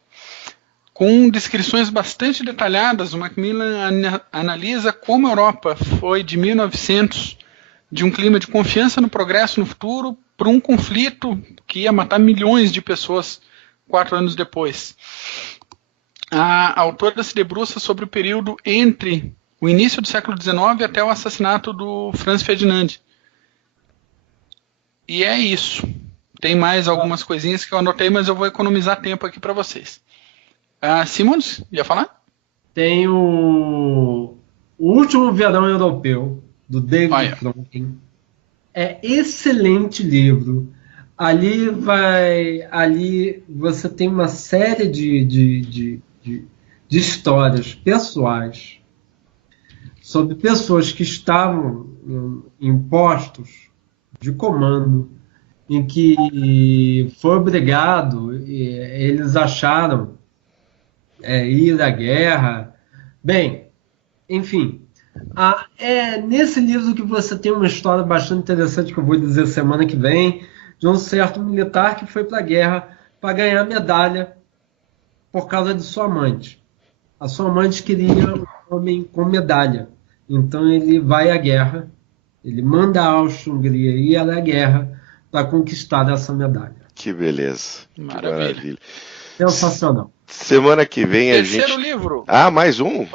Com descrições bastante detalhadas, o Macmillan analisa como a Europa foi de 1900, de um clima de confiança no progresso no futuro, para um conflito que ia matar milhões de pessoas 4 anos depois. A autora se debruça sobre o período entre o início do século XIX até o assassinato do Franz Ferdinand. E é isso. Tem mais algumas coisinhas que eu anotei, mas eu vou economizar tempo aqui para vocês. Simons, ia falar? Tem o Último Verão Europeu, do David Frontin. É excelente livro. Ali você tem uma série de histórias pessoais sobre pessoas que estavam em postos de comando, em que foi obrigado, eles acharam ir à guerra. Bem, enfim, é nesse livro que você tem uma história bastante interessante, que eu vou dizer semana que vem, de um certo militar que foi para a guerra para ganhar medalha por causa de sua amante. A sua amante queria um homem com medalha. Então ele vai à guerra, ele manda a Áustria-Hungria ir à guerra para conquistar essa medalha. Que beleza. Maravilha. Que maravilha. Sensacional. Semana que vem a gente... Terceiro livro. Mais um?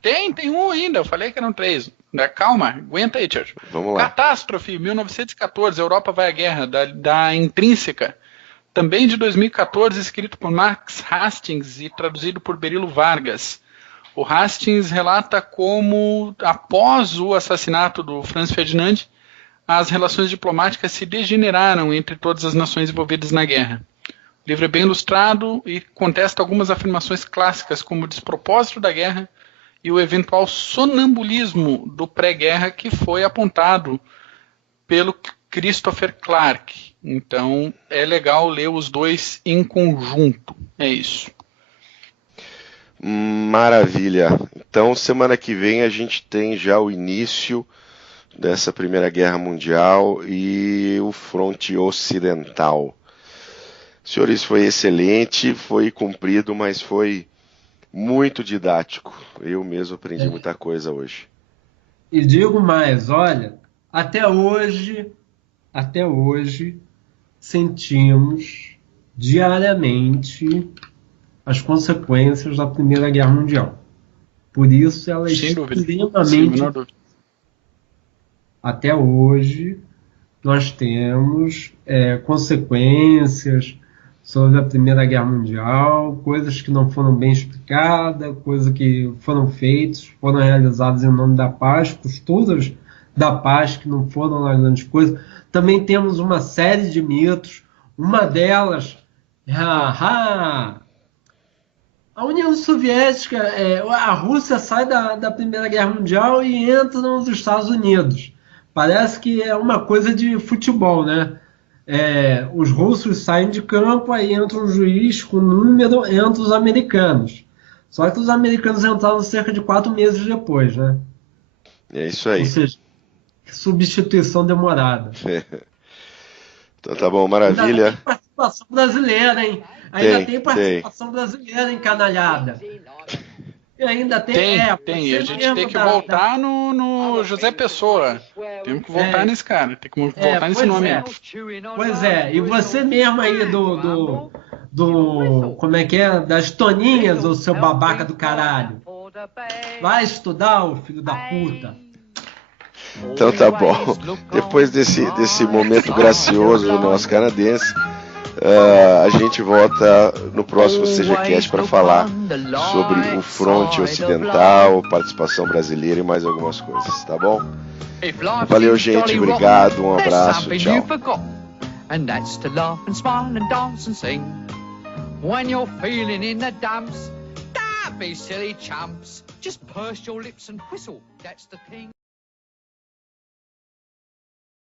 Tem um ainda, eu falei que eram 3. Calma, aguenta aí, Tio. Vamos lá. Catástrofe, 1914, Europa vai à guerra, da Intrínseca. Também de 2014, escrito por Max Hastings e traduzido por Berilo Vargas. O Hastings relata como, após o assassinato do Franz Ferdinand, as relações diplomáticas se degeneraram entre todas as nações envolvidas na guerra. O livro é bem ilustrado e contesta algumas afirmações clássicas, como o despropósito da guerra e o eventual sonambulismo do pré-guerra, que foi apontado pelo Christopher Clark. Então, é legal ler os dois em conjunto. É isso. Maravilha. Então, semana que vem a gente tem já o início dessa Primeira Guerra Mundial e o fronte ocidental. Senhores, foi excelente, foi cumprido, mas foi muito didático. Eu mesmo aprendi muita coisa hoje. E digo mais, olha, até hoje sentimos diariamente as consequências da Primeira Guerra Mundial. Por isso ela é extremamente... Até hoje nós temos consequências sobre a Primeira Guerra Mundial, coisas que não foram bem explicadas, coisas que foram feitas, foram realizadas em nome da paz, posturas da paz que não foram lá grandes coisas. Também temos uma série de mitos, uma delas, a União Soviética, a Rússia sai da Primeira Guerra Mundial e entra nos Estados Unidos. Parece que é uma coisa de futebol, né? Os russos saem de campo, aí entra um juiz com número entre os americanos. Só que os americanos entraram cerca de 4 meses depois, né? É isso aí. Ou seja, substituição demorada. Então tá bom, maravilha. Ainda tem participação brasileira, hein? Ainda tem participação brasileira, hein, canalhada? E ainda tem. Tem. E a gente tem que voltar no José Pessoa. Temos que voltar nesse cara. Tem que voltar nesse nome aí. Pois é. E você mesmo aí do como é que é? Das Toninhas, ô seu babaca do caralho. Vai estudar, ô filho da puta. Então tá bom. Depois desse momento gracioso do nosso canadense, a gente volta no próximo CGCast para falar sobre o fronte ocidental, participação brasileira e mais algumas coisas, tá bom? Valeu, gente, obrigado, um abraço, tchau. And that's to laugh and smile and dance and sing. When you're feeling in the dumps, don't be silly chumps. Just purse your lips and whistle, that's the thing.